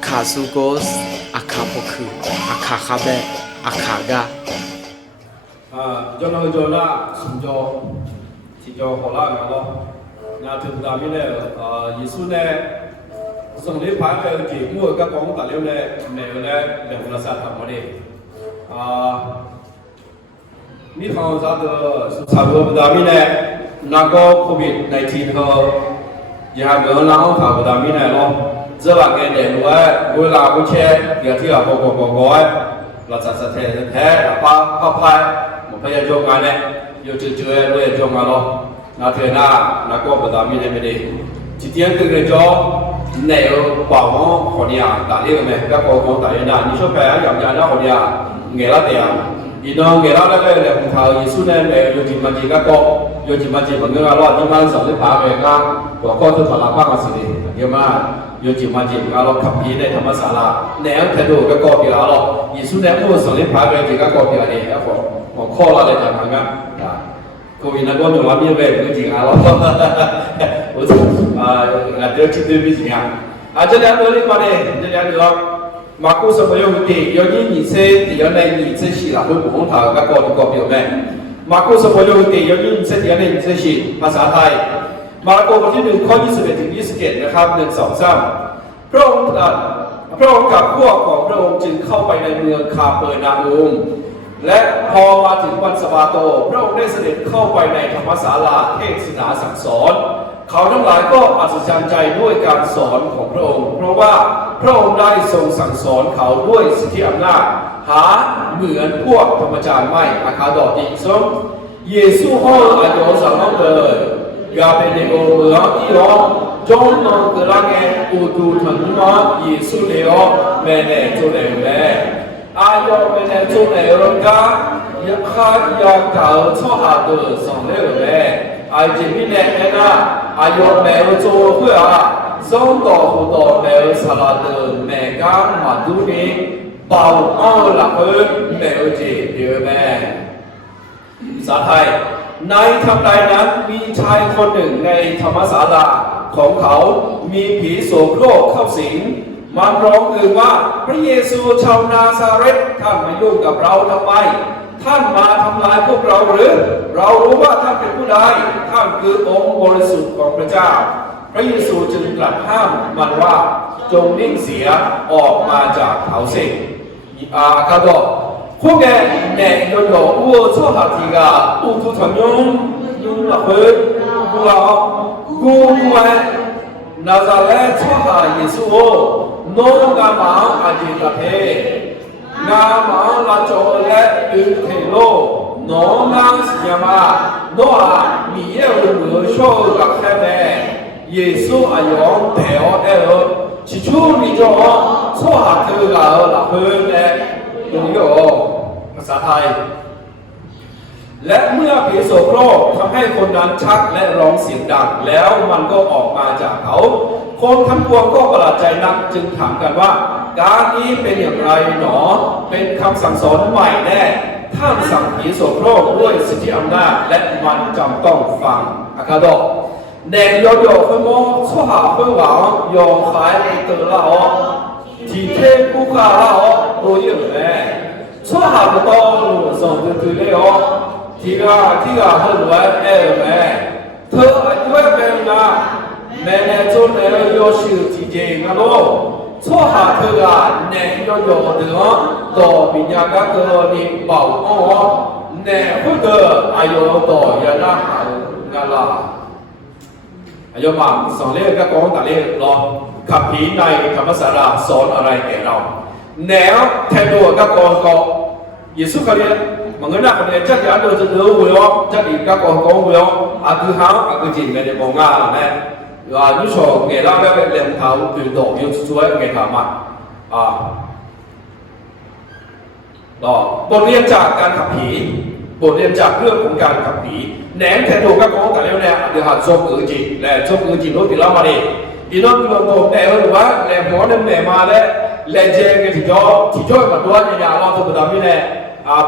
卡苏哥斯阿卡波克阿卡哈贝阿卡嘎。cho nó cho na xin cho chỉ cho họ làm cái đó nhà thực ra mình này Giêsu này xong lấy phá cái chỉ mua các con tài liệu này mẹ này để nó sản phẩm nàyนี่เขาจะสาวบุตรมีเนี่ยนักก็โควิด-19เขาอยากเดินแล้วเขาบุตรมีเนี่ยเนาะจะว่าแกเดินว่าเวลาเขาแช่เดี๋ยวที่เราบอกเราจะแท้เราป้าพายมันพยายามจงงานเนี่ยอยู่เฉยๆด้วยจงงานเนาะนาเทน่านักก็บุตรมีเนี่ยไม่ได้ที่เที่ยงคือเรื่องจ้อในป่าวคนนี้ตาเลี้ยงไหมก็คนตาเลี้ยงนะนี่ชอบแพ้อย่างยานะคนนี้เงี้ยละเดียวอีน้องเกล้าแล้วก็เลยผมข่าวยิสุเนี่ยโยจิมันจีก็โยจิมันจีมันก็รอดที่มันสอนได้พาไปก็ตัวก็ทุกคนรับฟังมาสิเยอะมากโยจิมันจีมันก็รอดขับพีในธรรมศาลาแนวเทดูก็ก่อปีละรอดยิสุเนี่ยผู้สอนได้พาไปจีก็ก่อปีละเนี่ยครับผมข้อละเลยจากนั้นก็โควิดนั่นก็หนูว่ามีเวทจริงๆรอด我เดี๋ยวชิดด้วยจริงจะเรียนเรื่องอะไรจะเรียนเรื่อง马古什么用的？有你车，有你车是啦，会不同他个个表妹。马古什么用的？有你车，有你车是ภาษาไทยมาระโกบทที่1ข้อ21ถึง27นะครับ1 2 3พระองค์กับพวกของพระองค์จึงเข้าไปในเมืองคาเปอร์นาอุมและพอมาถึงวันสะบาโตพระองค์ได้เสด็จเข้าไปในธรรมศาลาเทศนาสั่งสอนเขาทั้งหลายก็อัศจรรย์ใจด้วยการสอนของพระองค์เพราะว่าพระองค์ได้ทรงสั่งสอนเขาด้วยสิทธิอำนาจหาเหมือนพวกธรรมจารย์ไม่อาคาดอติสมเยซูฮออายุสังเกตยาเป็นโอเมืองที่ร้องจงนองกระเงอุตูถันมาเยซูเลโอเมเนจูเลเมอายุเมเนจูเลโอกายาคายาเก่าช่อหาตัวสองเลเมไอจิมิเนเอนาอายุเมลโจเพื่อส่งต่อผู้ต่อเมลสลาเดเมกามาดูนี้เป่าอ้อหลักเอิญเมลจีเดียแม่ภาษาไทยในทัพใดนั้นมีชายคนหนึ่งในธรรมศาลาของเขามีผีโสโครกเข้าสิงมันร้องอือว่าพระเยซูชาวนาซาเรตท่านมายุ่งกับเราทำไมท่านมาทำลายพวกเราหรือเรารู้ว่าท่านเป็นผู้ใดท่านคือองค์บริสุทธิ์ของพระเจ้าพระเยซูจึงตรัสห้ามมันว่าจงนิ่งเสียออกมาจากเขาสิคาโดพวกแกแหน่โยโย่วัวชั่วหาทีกาอุทุถยงยุงละเพิดกูเรากูแหวนนาซาเรตชั่วหาเยซูโนกามาอาจิตาเทงามาลาโจและอึเทโลโนนังสยามาโนอามีเยอุเหนือโชกับแค่แม่เยซูอายุเทอเอลชิชูมีโจชั่วหาเธอละเพิดและดูโยภาษาไทยและเมื่อผีโสโครกทำให้คนนั้นชักและร้องเสียงดังแล้วมันก็ออกมาจากเขาคนทั้งปวงก็ประหลาดใจนักจึงถามกันว่าการนี้เป็นอย่างไรหนอเป็นคำสั่งสอนใหม่แน่ท่านสั่งผีโสโครกด้วยสิทธิอำนาจและมันจำต้องฟังอาคาโดแดงโยโย่เพื่อโมชั่วหาเพื่อหวังยอมขายเองเตอร์ละอ๋อที่เทผู้ฆ่าละอ๋อตัวเยอะแม่ชั่วหา不到ส่งตื่นเลยอ๋อที่ก็เฮิร์นไว้แม่เธออายุเป็นนะแม่เนี่ยจนเนี่ยโยชิที่เจงกันโลชั่วหาเธอเนี่ยโยโย่เดือดต่อปิญญาก็เกิดนี่เบาอ๋อเนี่ยพูดเธออายุต่อยานาหางาลาอายุมาสองเล่มก็กองแต่เล่มรอขับผีในธรรมศาลาสอนอะไรแก่เราแนวแทนตัวก็กองก็เยซูคริสต์มันก็น่าคนเนี่ยจัดยาโดยจะเดือดหัวล้อจัดอีกก็กองหัวล้ออาคือหางอาคือจริงไม่ได้มองง่ายแน่ว่ายุโรปเงี้ยเราก็เลี้ยงเขาตื่นโตยุโช่วยเงี้ยทำมาบทเรียนจากการขับผีบทเรียนจากเรื่องของการขับผีแหนมแทนตัวก็กองแต่แล้วเนี่ยเดี๋ยวหาจบจริงและจบจริงรถติดแล้วมาดิอีน้องตัวโตแต่หรือว่าแหลมหัวนั่นแหลมมาแล้วแหลมเจงกันที่จ่อมาตัวเนี่ยเราตัวดำนี่แหละ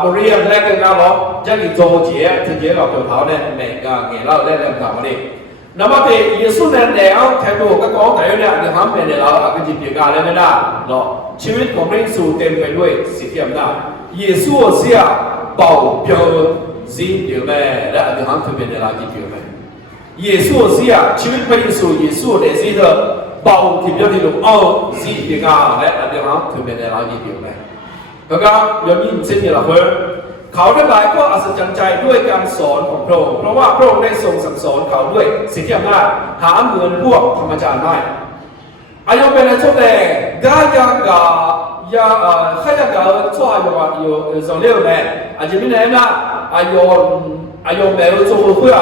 บริเวณแรกกันแล้วจะมีโจเจี๋ยที่เจี๋ยเราตัวเท้าเนี่ยแหลมกางเงี้ยเราแหลมถามมาดิ那么对耶稣呢แล้วแค่ตัวก็ก้องแต่เนี่ยเดี๋ยวทำเป็นเราอาจจะจิตการเลยไม่ได้เนาะชีวิตของพระเยซูเต็มไปด้วยสิ่งที่อำนาจเยซูเสียเป่าเปียวสิ่งเดียวแม่และเดี๋ยวทำเป็นเราจิตเดียวแม่เยซูเสียชีวิตพระเยซูเยซูเนี่ยสิ่งที่เป่าที่เดียวที่เราเอาสิ่งเดียวกันและเดี๋ยวทำเป็นเราจิตเดียวแม่แล้วก็ยังมีสิ่งที่เราเพิ่มเขาทั้งหลายก็อัศจรรย์ใจด้วยการสอนของพระองค์เพราะว่าพระองค์ได้ทรงสั่งสอนเขาด้วยสิ่งที่อำนาจหาเหมือนพวกธรรมจารย์ไม่อายุเป็นช่วงแรกกายากายาขยากาชั่วอายุสองเลี้ยวแม่อาจจะไม่แน่นะอายุแม่จงรู้เพื่อ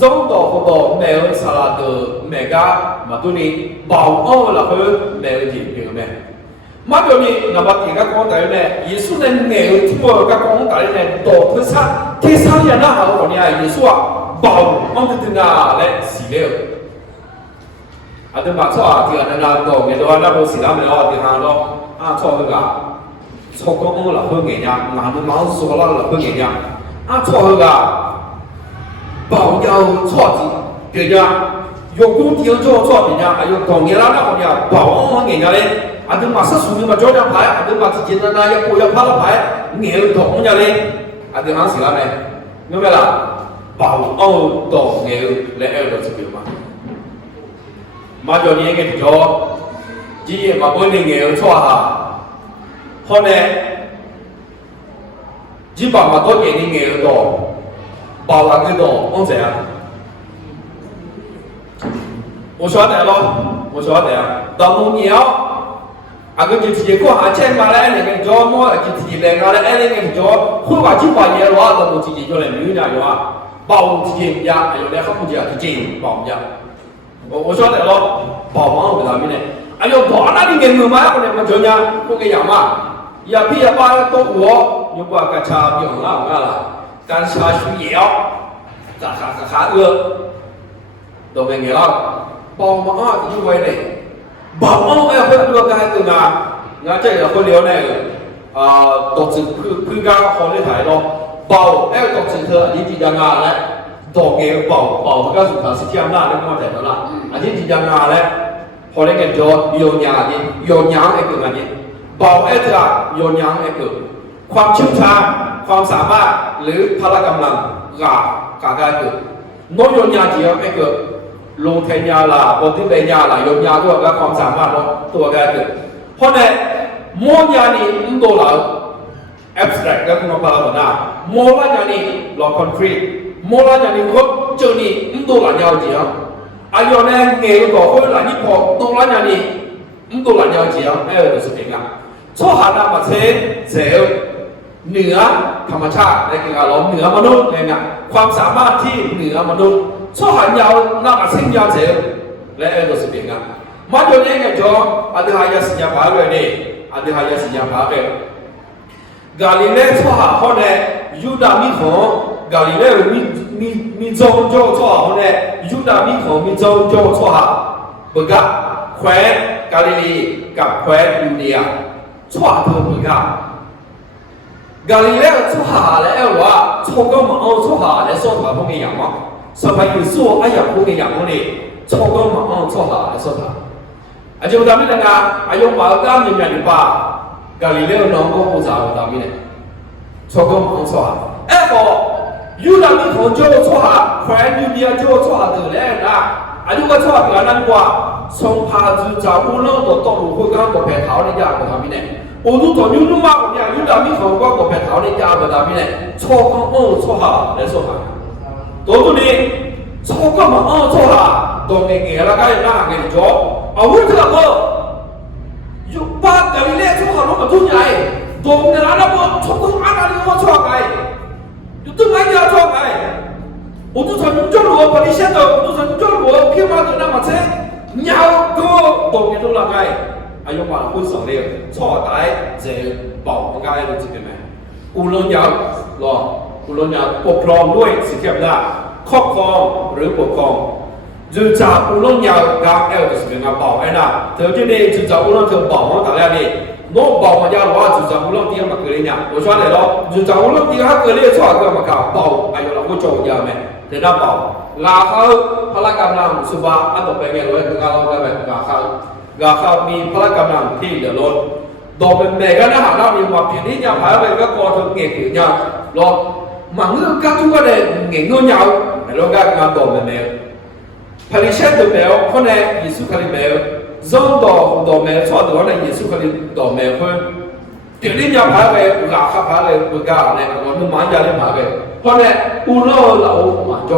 จงต่อคนต่อแม่สาระเดอแม่ก็มาตัวนี้บ่าวอ้อละเพื่อแม่จริงเพียงแม่มาเดี๋ยวนี้นับว่าที่ก็คงแต่เนี่ยยิสุเนี่ยเงี้ยทั่วก็คงแต่เนี่ยตัวที่สร้างยันน่าเอาคนนี้ยิสุอ่ะบ่าวมันจะถึงอะไรสิเลวอาจจะมาชั่วที่อันนั้นตัวเงี้ยตัวนั้นเราสิเราไม่เอาที่หาเราชั่วก็ชั่วก็องค์ละเพื่อเงี้ยงานมันมาสุขละละเพื่อเงี้ยชั่วก็บ่าวยาวชั่วที่เดี๋ยว用功提ชั่ว人家还有同年啦那คนนี้บ่าวองค์เงี้ยเลยอาจจะมาสักส่วนนึงมาจ่อจับไปอาจจะมาที่จินตนาอยากพูดอยากพาเราไปเงี้ยตกมันจะเลยอาจจะหาสิ่งอะไรนึกไหมล่ะเป่าเอาตกเงี้ยและเอาเราจะเปลี่ยนมาจ่อนี้เงี้ยจ่อจีมาบนเงี้ยชั่วฮะพอเนี่ยจีบมาตัวเงี้ยเงี้ยต่อเป่าอะไรต่อองศา我说的咯，我说的呀，到农业啊个就直接过下钱嘛嘞，那个叫么就直接来个嘞，那个叫会话就把嘢咯，都冇直接叫来没有呀，有啊，包直接呀，有嘞好不接就接包呀，我说的咯，包忙为啥么呢？哎呦，包那里面没买，我那么叫呀，我给养嘛，呀皮呀把都我，又把个茶用了，干了，干茶需要，嘎都没给了。bao mà như vậy này bảo ông em phải đưa cái từ ngà chạy là con liều này tổ chức cứ ga họ lên thái đó bảo em tổ chức thưa những gì đang ngà đấy tổ nghề bảo các dụng thằng sẽ thiam ra đến con thể đó là những gì đang ngà đấy họ lên cái cho nhiều nhà đi nhiều nhà cái cửa này bảo em thưa nhiều nhà cái cửa ความเชี่ยวชาญความสามารถหรือพละกำลังกาการเกิดโน้ตโยนยาเจียวไอ้เกิดลงเทียนยาลาบนที่เป็นยาลายยาด้วยและความสามารถตัวแกเกิดเพราะเนี่ยโมยานี่ตัวเรา abstract ก็คือมาปราบนาโมลายานี่เรา concrete โมลายานี่ก็เจอนี่ตัวเรายาวเจียวอายุเนี่ยเงี้ยก็คนหลายนี่พอตัวเรายานี่ตัวเรายาวเจียวรู้สึกยังไงชอบหาหน้ามาเซเซลเหนือธรรมชาติในการล้อมเหนือมนุษย์อะไรเงี้ยความสามารถที่เหนือมนุษย์ชอบหันยาวหน้ามาเส้นยาวเซลและรู้สึกยังไงมาดูนี่กันจ้ะอาทิตย์ยาสิญญาภาเลยนี่อาทิตย์ยาสิญญาภาเลยกาลิเลชอบหาคนเนี่ยยูดามิของกาลิเลมีโจโจชอบคนเนี่ยยูดามิของมีโจโจชอบหาเบิกะแคว้นกาลิลีกับแคว้นยูเดียชอบเธอเบิกะกาลิเลชอบหาแล้วว่าชอบก็มาเอาชอบหาแล้วชอบหาพวกนี้อย่างมั้งสมัยอยู่สู้ไอ้อย่างพวกนี้อย่างพวกนี้ชอบก็มาเอาชอบหาแล้วชอบหาอาจารย์ดามินนะอายุมากกว่ามีอย่างนี้ป่ะกาลิเลน้องก็พูดจาดามินชอบก็มาเอาชอบหาพอยูดามิของโจชอบหาแคว้นยูเดียโจชอบหาเดือดแล้วนะอายุก็ชอบอย่างนั้นกว่าทรงพาจูจ่าอุโลตัวต้องรู้คุยกันกับแผ่เท้าในยากับดามินอุลุตัวยูนุมากกว่าเนี่ยยูดามิของก็กับแผ่เท้าในยากับดามินชอบก็เอาชอบหาแล้วชอบหาตัวนี้ชอบก็มาเอาชอบหาตัวเงี้ยแล้วก็ยังน่าเงี้ยจ่อเอาไว้เถอะก็ยุบปากกาลิเลชอบหาน้องกับทุ่งใหญ่ตัวเนี่ยนะก็ชอบต้องอ่านอะไรก็ชอบไงอยู่ตึ้งไอ้ยาชอบไงอุตุสันจุลหัวปฏิเสธอุตุสันจุลหัวเพี้ยมาตัวนั้นมาเช่ยาวก็ตัวเนี่ยตัวละไงอายุมาพูดสองเรื่องชอบตายเจ็บเบาก็ได้รู้สึกยังไงอุลยาวรออุลยาวปกครองด้วยสิทธิอำนาจครอบครองหรือปกครอง就找无论要讲就是跟他保安啦，头就呢就找无论就保安打来的，我保安家的话就找无论地方嘛隔离呢，我说来了，就找无论地方隔离错个嘛搞保，哎呦了我做家没， เดี๋ยวเราบอกลาเขาพละกำลังสุบะอันต่อไปเงี้ยเลยคือเราแบบลาเขามีพละกำลังที่เดือดร้อนโดนเป็นแม่ก็น่าหาเรามีความผิดที่จะพาไปก็กอดเงี้ยผิวเงารอมังเรื่องการทุกข์ก็เลยเงี้ยเงาแต่เราก็งานโดนเป็นแม่พลิเชตตัวแม่คนเนี่ยยิสุคาริแม่จงโดนแม่ชอบตัวเนี่ยยิสุคาริโดนแม่คนเดี๋ยวนี้จะพาไปลาเขาพาไปบุกการเนี่ยเราหนุ่มมันจะได้พาไปเพราะเนี่ยอุโลเรามาโจ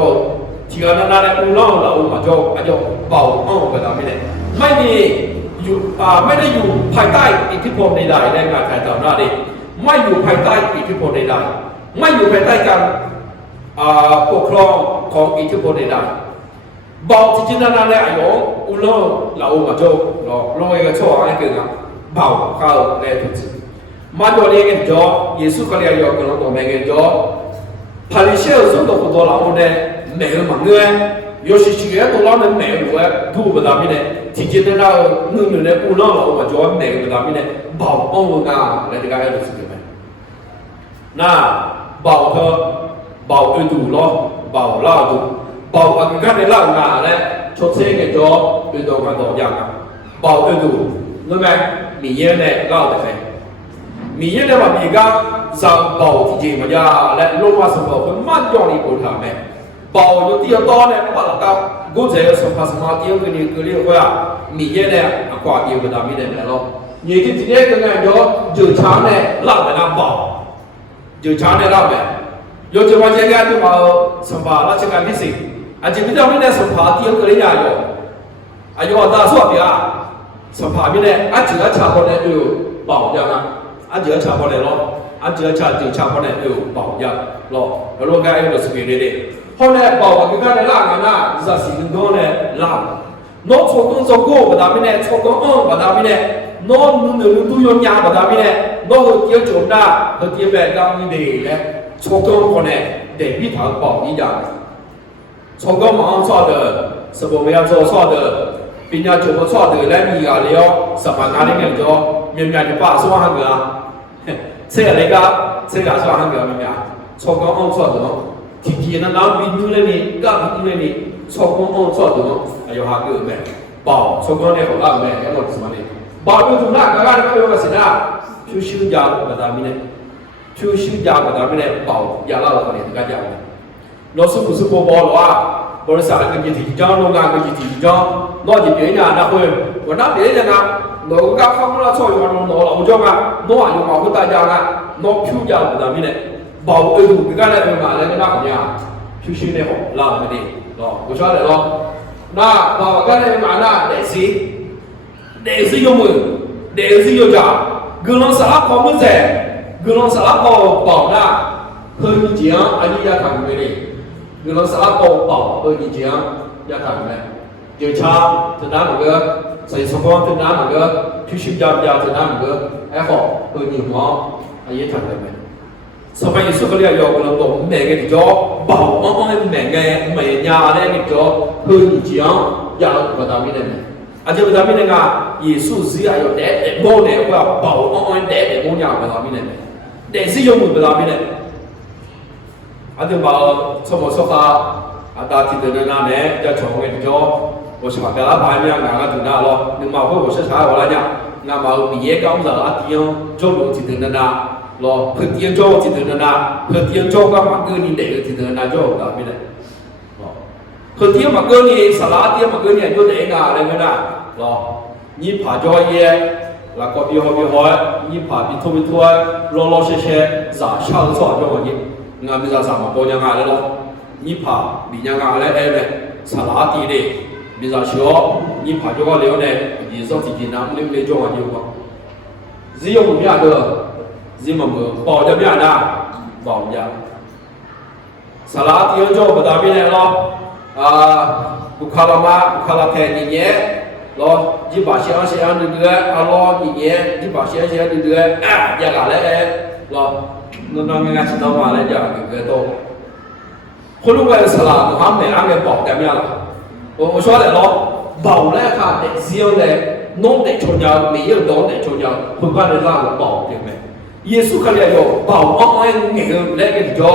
ที่กันนั่นเนี่ยอุโลเรามาโจอาจจะเบาไปตามนี้ไม่มีอยู่ไม่ได้อยู่ภายใต้อิทธิพลใดๆในงานถ่ายทอดหน้าดิไม่อยู่ภายใต้อิทธิพลใดๆไม่อยู่ภายใต้การปกครองของอิทธิพลใดๆบอกจริงๆนั่นเนี่ยอายุอุโลเรามาโจเราลงเองก็ชั่วอะไรกันอ่ะเบาเข้าในทุกสิ่งมาโดนเองจ่อเยซูก็เลยยกกันตัวเองจ่อพาลิเชลส่วนตัวเราเนี่ยแม่มันเงยยศชีวิตตัวเราเนี่ยแม่รู้ว่าดูบดามิเนี่ยที่จริงๆเราหนึ่งเนี่ยอุโลเรามาจ่อแม่บดามิเนี่ยเบางาอะไรที่กันรู้สึกไหมน่าเบาเธอเบาดูล้อเบาล่าดูเบาอันกันในล่างาเนี่ยชดเชยกันจ่อดูตัวกันตัวอย่างเบาดูรู้ไหมมีเยอะเนี่ยเล่าแต่ใครมีเยอะเนี่ยว่ามีการสั่งเบาที่จริงมันยาและลงมาสมบูรณ์มันย้อนอีกคนทำไหมเบาอยู่ที่ตัวเนี่ยมันละกับกูจะสมภาสมาที่อยู่นี่ก็เรียกว่ามีเยอะเนี่ยกว่าอยู่ก็ทำไม่ได้แล้วยี่ที่ที่เนี่ยก็ไงโยจืดช้าเนี่ยเล่าแต่น้ำเบาจืดช้าเนี่ยเล่าแบบโยจะว่าจะงานที่มาสมภาราชการที่สี่อาจจะไม่ต้องไม่ได้สมภาที่อยู่ก็เรียกโยอายุตาสวบยาสมภาไม่ได้อาจจะชาคนเนี่ยอยู่เบาอย่างนั้นอาจจะชาคนเนี่ยรออาจจะชาจืดชาคนเนี่ยอยู่เบาอย่างรอแล้วเราก็ไอ้เราสกิลเด็ด后来包括你看那哪个呢？是新东呢哪？侬从东从古不达米呢？从东不达米呢？侬都用伢不达米呢？侬和爹种的和爹白当你的呢？从东可能得比他包一样。从东忙做的，是不没有做错的，别人做不错的来米啊了，什么哪里人做？明明就把说那个，这那个这个说那个明明，从东做的。ที่จีนนั้นเราบินอยู่เลยนี่ก็บินอยู่เลยนี่ชกงงชอบตัวอายุห่างเกินแม่บอกชกงเนี่ยของเราแม่แค่หมดสมัยนี้บอกอยู่ตรงนั้นการไม่รู้ว่าสินะพิวชิวยาวกว่าตามิเนี่ยพิวชิวยาวกว่าตามิเนี่ยบอกยาเล่าคนนี้ถึงกันยาวเราสุขุสุขบอกว่าบริษัทก็ยินดีจ้างโรงงานก็ยินดีจ้างนอกจากเปลี่ยนงานนะเพื่อนวันนั้นเปลี่ยนยังไงเราก็เข้ามาช่วยวันเราเราจ้างอ่ะน้องอายุมากกว่าตาจ้างอ่ะน้องพิวยาวกว่าตามิเนี่ย保卫住你刚才说嘛，那个那什么呀，就是那好，那么的，喏，我晓得咯。那我刚才嘛那那是有么？那是有家，个人啥跑不在，个人啥跑那，和你讲，阿你也看没的，个人啥跑和你讲也看没，就差在哪个，在什么在哪个，就是家在哪个，还好和你忙，也看没。สมัยสุขเรียกยกเราตัวแม่กันจ่อเบาแม่ไงแม่ยาเนี่ยกันจ่อพื้นจียงยาวกว่าตามิเนี่ยอาจจะกว่าตามิเนี่ยก็เยซูเสียอยู่แต่โมเนี่ยว่าเบาแต่โมยาวกว่าตามิเนี่ยแต่สิยงกว่าตามิเนี่ยอาจจะบอกสมมติว่าอาตาที่เดินหน้าเนี่ยจะชงกันจ่อ我是把给他排名哪个多大咯？你马会我是啥我来讲，那么毕业刚在那地方做路ที่เดินหน้ารอเพื่อเตรียมโจ้ที่เดินหน้าเพื่อเตรียมโจ้ก็มาเกินนี่เด็กที่เดินหน้าโจ้ก็ไม่ได้เพื่อเตรียมมาเกินนี่สลาเตรียมมาเกินนี่โจ้เด็กอะไรไม่ได้รอนี่ผ่าโจ้เย่แล้วก็พี่หอยนี่ผ่าพี่ทั่วรอเช่จ่าเช่าโจ้โจ้นี่งานไม่จ่าสามปอนยังไงเลยรอนี่ผ่าบียังไงเลยเนี่ยสลาตีเด็กบีจ่าเช่านี่ผ่าโจ้ก็เลี้ยวเนี่ยยี่สิบสี่กินน้ำเลี้ยวโจ้กันอยู่ก็只有我们两个。gì mà bỏ cho biết na bỏ nhà salad tiêu cho bữa này lo bukhalama thèn nhẹ lo chỉ bảo xe được nữa lo nhẹ chỉ bảo xe được nữa giờ cả đấy lo nó nghe chỉ tao mà lấy giờ cái tôคนรู้ว่าสลัดทำเนี่ยอะไรบอกแต่ไม่อะไรผมชอบเลยlo bảo đấyค่ะเด็กเสียวเลยน้องเด็กชนยาวไม่ยังน้องเด็กชนยาวคุณก็เลยเล่าบอกถึงไหมเยซูเขาเรียกว่าเบาอ้อยเงี้ยเล็กจ่อ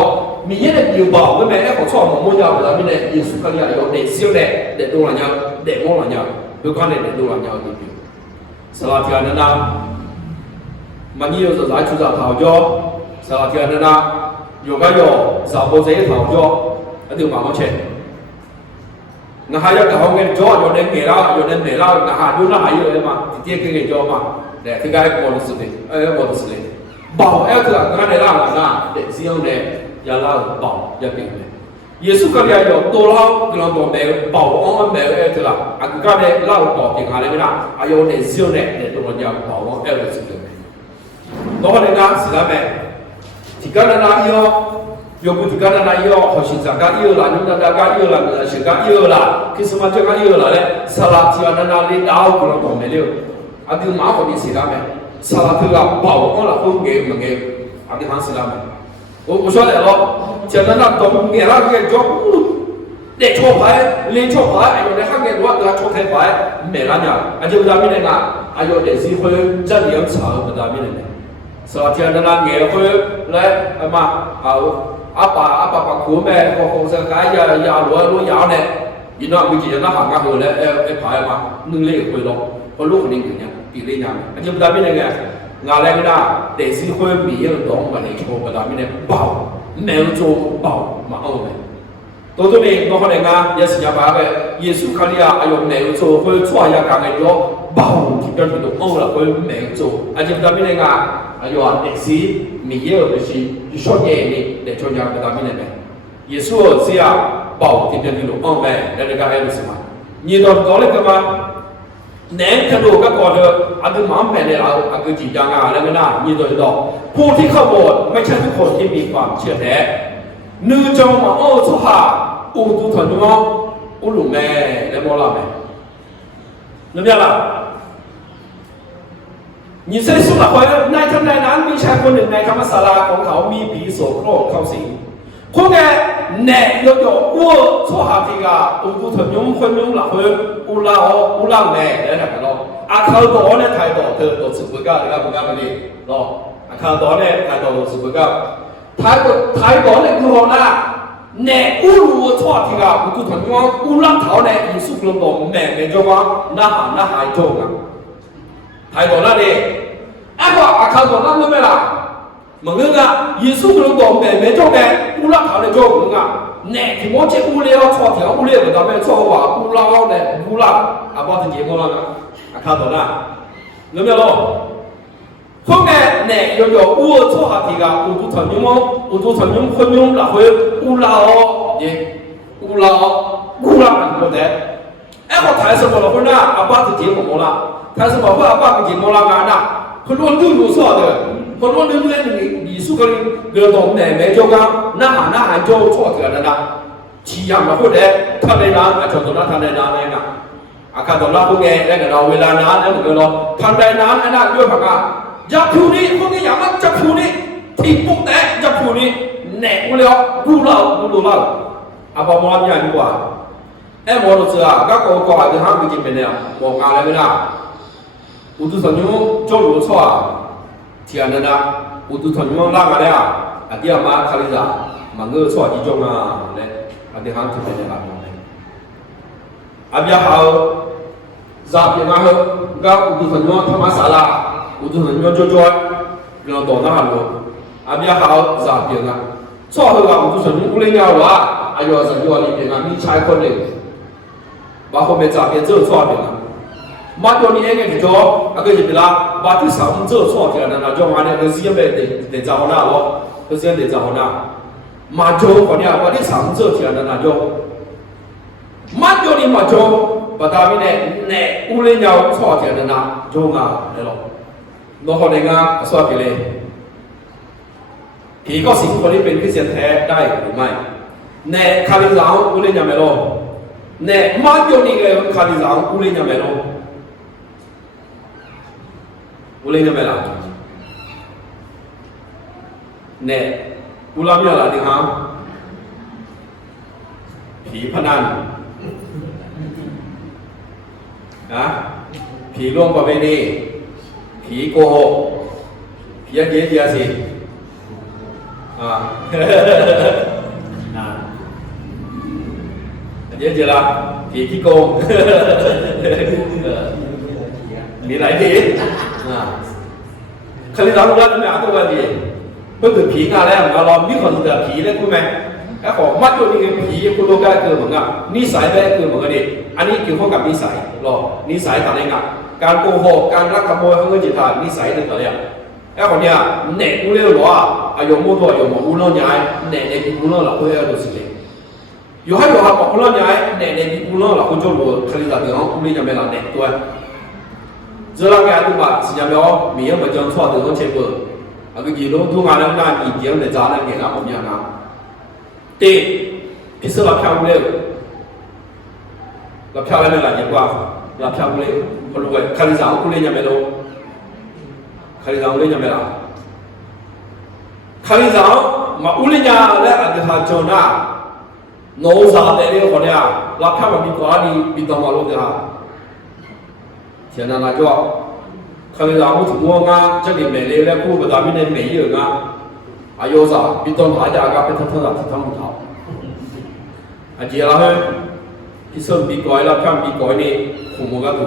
มีเยอะอยู่บอกว่าแม่เขาชอบมองยาวแต่ไม่เนี่ยยิสุกันยาวเด็กเสี้ยวเด็กตัวหลังยาวเด็กมองหลังยาวดูกันเด็กตัวหลังยาวดีอยู่สลับที่อันนั้นนะมันยี่จะ来出找讨教สลับที่อันนั้นนะ有个有找不谁讨教那就慢慢切那还要搞个教有人给了有人没了那还有那还有嘛直接给你教嘛对这个我的事情我的事情保要这个俺的那个那得这样的要那保要给的耶稣讲的有多老跟他讲没保我们没有这个啊个讲的老保给俺的那还有得这样的得多人家保我要的这个多的那是那么ที่กันนั้นยกที่กันนั้นเขาสิ่งสังกัดเยอะละยุ่งนัดกันเยอะละสิ่งกันเยอะละคิดสมาชิกกันเยอะละเลยสลับที่อันนั้นเลยดาวกำลังบอกไม่เลี้ยวอันที่มาคนนี้สิละไหมสลับที่เราเบาก็ละคนเงี้ยมันเงี้ยอันที่หันสิละไหม我说来了现在那东边那个叫เด็กโชว์ไปเลี้ยงโชว์ไปอายุในข้างเงี้ยว่าเราโชว์ไปไม่ละเนี่ยอายุดามิเนี่ยนะอายุเด็กสิคนจะเลี้ยงสาวดามิเนี่ยสวัสดีนะเงี้ยคนเลยมาเอาอาป่าขู่แม่คงจะกายยาหลัวยาวเนี่ยยินดีมีจีนน่าหางกันเลยไอ้ผายมานึ่งเลี้ยงคนลงคนลูกคนนี้อยู่เนี่ยปีเลี้ยงยังอายุดามิเนี่ยไงงานแรงนะเด็กสิคนมีเยอะต้องมาเลี้ยงโชว์ดามิเนี่ยเบาแมวโจเบามาเอาเลยตัวนี้น้องคนนี้也是要把个耶稣看的啊，用美做会错呀，讲个叫包提到这种欧了会美做，而且咱们那个哎呦啊，历史没有就是说嘢呢，来参加咱们那边，耶稣是要包提到这种欧美，那这个还有什么？你到搞那个嘛？难看到个搞的，啊个蛮美的啊，啊个几张啊，那个呐，你都知道，ผู้ที่เข้าโบสถ์ไม่ใช่ทุกคนที่มีความเชื่อแท้นึกจงมาโอ้ทุกหาอุตุถนอมอุลุแม่และมอลาแม่นึกยังล่ะ你ใส่สุดละคนในทำในนั้นมีชายคนหนึ่งในธรรมศาลาของเขามีผีโสโครกเข้าสิงพวกแกแหน่ยกวัวชั่วหาทีกาอุตุถนอมคนยงละคนอุลาแม่และนั่นก็รออาคาโตเนี่ยไทยต่อเธอตัวสุภาพนะครับคุณกันมาดีรออาคาโตเนี่ยไทยต่อตัวสุภาพไทยต่อเนี่ยคือหัวหน้าแหน่อุลูชั่วทีกาอุตุถนอมอุลาเท้าเนี่ยอิสุกลงต่อแม่จงว่าหน้าหายจงอ่ะไทยต่อนั่นเองไอ้พวกอาคาโตนั่นรู้ไหมล่ะมึงอ่ะอิสุกลงต่อแม่จงเนี่ยอุลาเท้าเนี่ยจงมึงอ่ะแหน่ที่มันจะอุเลี้ยวชั่วทีอุเลี้ยวแต่ไม่ชั่วว่าอุลาเนี่ยอุลาอาบ้าที่เจ้าละอาคาโตนั่นรู้ไหมล่ะพวกแกเนี่ย有物错下题噶，อุตุถนอมคนยงละคนอุลาเยอุลามันก็ได้ไอ้พอไทยสมบูรณ์คนน่ะอาบ้าที่เจ้าของละไทยสมบูรณ์ว่าอาบ้าที่เจ้าของละงานน่ะคนวันดูรู้สึกเลยคนวันดูเนี่ย你สุกันเกิดตรงเนี่ยไม่จงกันหน้าหาโจ้ชั่วเกิดนั่นน่ะชี้ยำมาพูดเลยท่านในนั้นอาจารย์ตรงนั้นท่านในนั้นเองอ่ะอาการตรงนั้นพวกแกได้กับเราเวลานั้นแล้วเหมือนกันเราท่านในนั้นไอ้นั่นด้วยผักอ่ะจับผิวนี้พวกนี้อย่างนั้นจับผิวนี้ที่ปุ๊บแต่จับผิวนี้แหนกกูเลยกูเล่าอาบอมอลอย่างดีกว่าไอ้หมอรู้สึกอ่ะก็ก่อนจะทำจริงๆเป็นเนี่ยบอกงานอะไรไม่ได้อุตุสัญญาโจรู้ชั่วเทียนนั่นนะอุตุสัญญาล่างอะไรอ่ะอันที่มาคาริซามันก็ชั่วที่จงอ่ะเนี่ยอันที่ทำถึงเป็นอย่างไรอันยาเขาจับยังไงเหรอก็อุตุสัญญาธรรมศาลาอุตุสัญญาจ้อยๆเราต่อหน้าเราอาเบียเขาจับยังไงชอบเหรออุตุสัญญาอุเลี้ยงว่าอายุสัญญาลีเป็นมีชายคนหนึ่งบางคนเป็นจับเป็นเจ้าชอบยังไงมาตัวนี้เองก็จะอาก็จะเป็นละบางที่สามเจ้าชอบอย่างนั้นนะจงวันนี้ก็เสียไปเดี๋ยวจะเอาหน้าหรอก็เสียเดี๋ยวจะเอาหน้ามาโจคนนี้บางที่สามเจ้าอย่างนั้นนะโจมาตัวนี้มาโจปตามิเนี่ยอุเลี้ยงชอบอย่างนั้นนะโจงาเนี่ยหรอน้องคนนี้ก็สวัสดีเลยผีก็สิงคนนี้เป็นคริสเตียนแท้ได้หรือไม่เน่คาริซาอุเล่นยังไม่รู้เน่มาโยนี่ก็คาริซาอุเล่นยังไม่รู้อุเล่นยังไม่ล่ะเน่อุลามีอะไรดีครับผีพนันนะผีล่วงประเวณีผีโกหกผีเยอะสิ เยอะๆผีขี้โกงมีหลายผีคลิตเรารู้แล้วไม่เอาตัวดีเพื่อผีงานแล้วเราลองมีคนเดือดผีเลยคุณไหมไอ้ของมัดตัวนี้ผีคุณโลกาเกิดเหมือนกันนิสัยได้เกิดเหมือนกันดิอันนี้เกี่ยวข้องกับนิสัยหรอนิสัยต่างกันการโกหกการลักขโมยเขาก็จิตฐานนิสัยหนึ่งอะไรไอ้คนเนี้ยเน็ตกูเรียกว่าอายุมั่วตัวอายุมั่วอุโนย้ายเน็ตกูเล่าหลักเพื่อตัวสิ่งอยู่ให้อยู่หาบอกอุโนย้ายเน็ตกูเล่าหลักคนจนรู้คลิตเราเดี๋ยวกูนี่จะไม่หลักเน็ตตัว这两个都把新疆苗米样不讲错的都切过，那个一路都俺那那一点的咋那给俺后面啊，对，平时那漂不了，那漂亮的那结果，那漂不了，后来看你上屋里也没咯，看你上屋里也没啦，看你上嘛屋里呢，那俺就他叫那，弄啥的那个好的啊，那漂不比瓜的比当马路的哈。现在那叫，看来咱们中国啊，这里美丽的古不咱们的美有啊，还有啥？比到大家个比他头上他们好，啊，接下来，比手比改了，看比改呢，父母个多，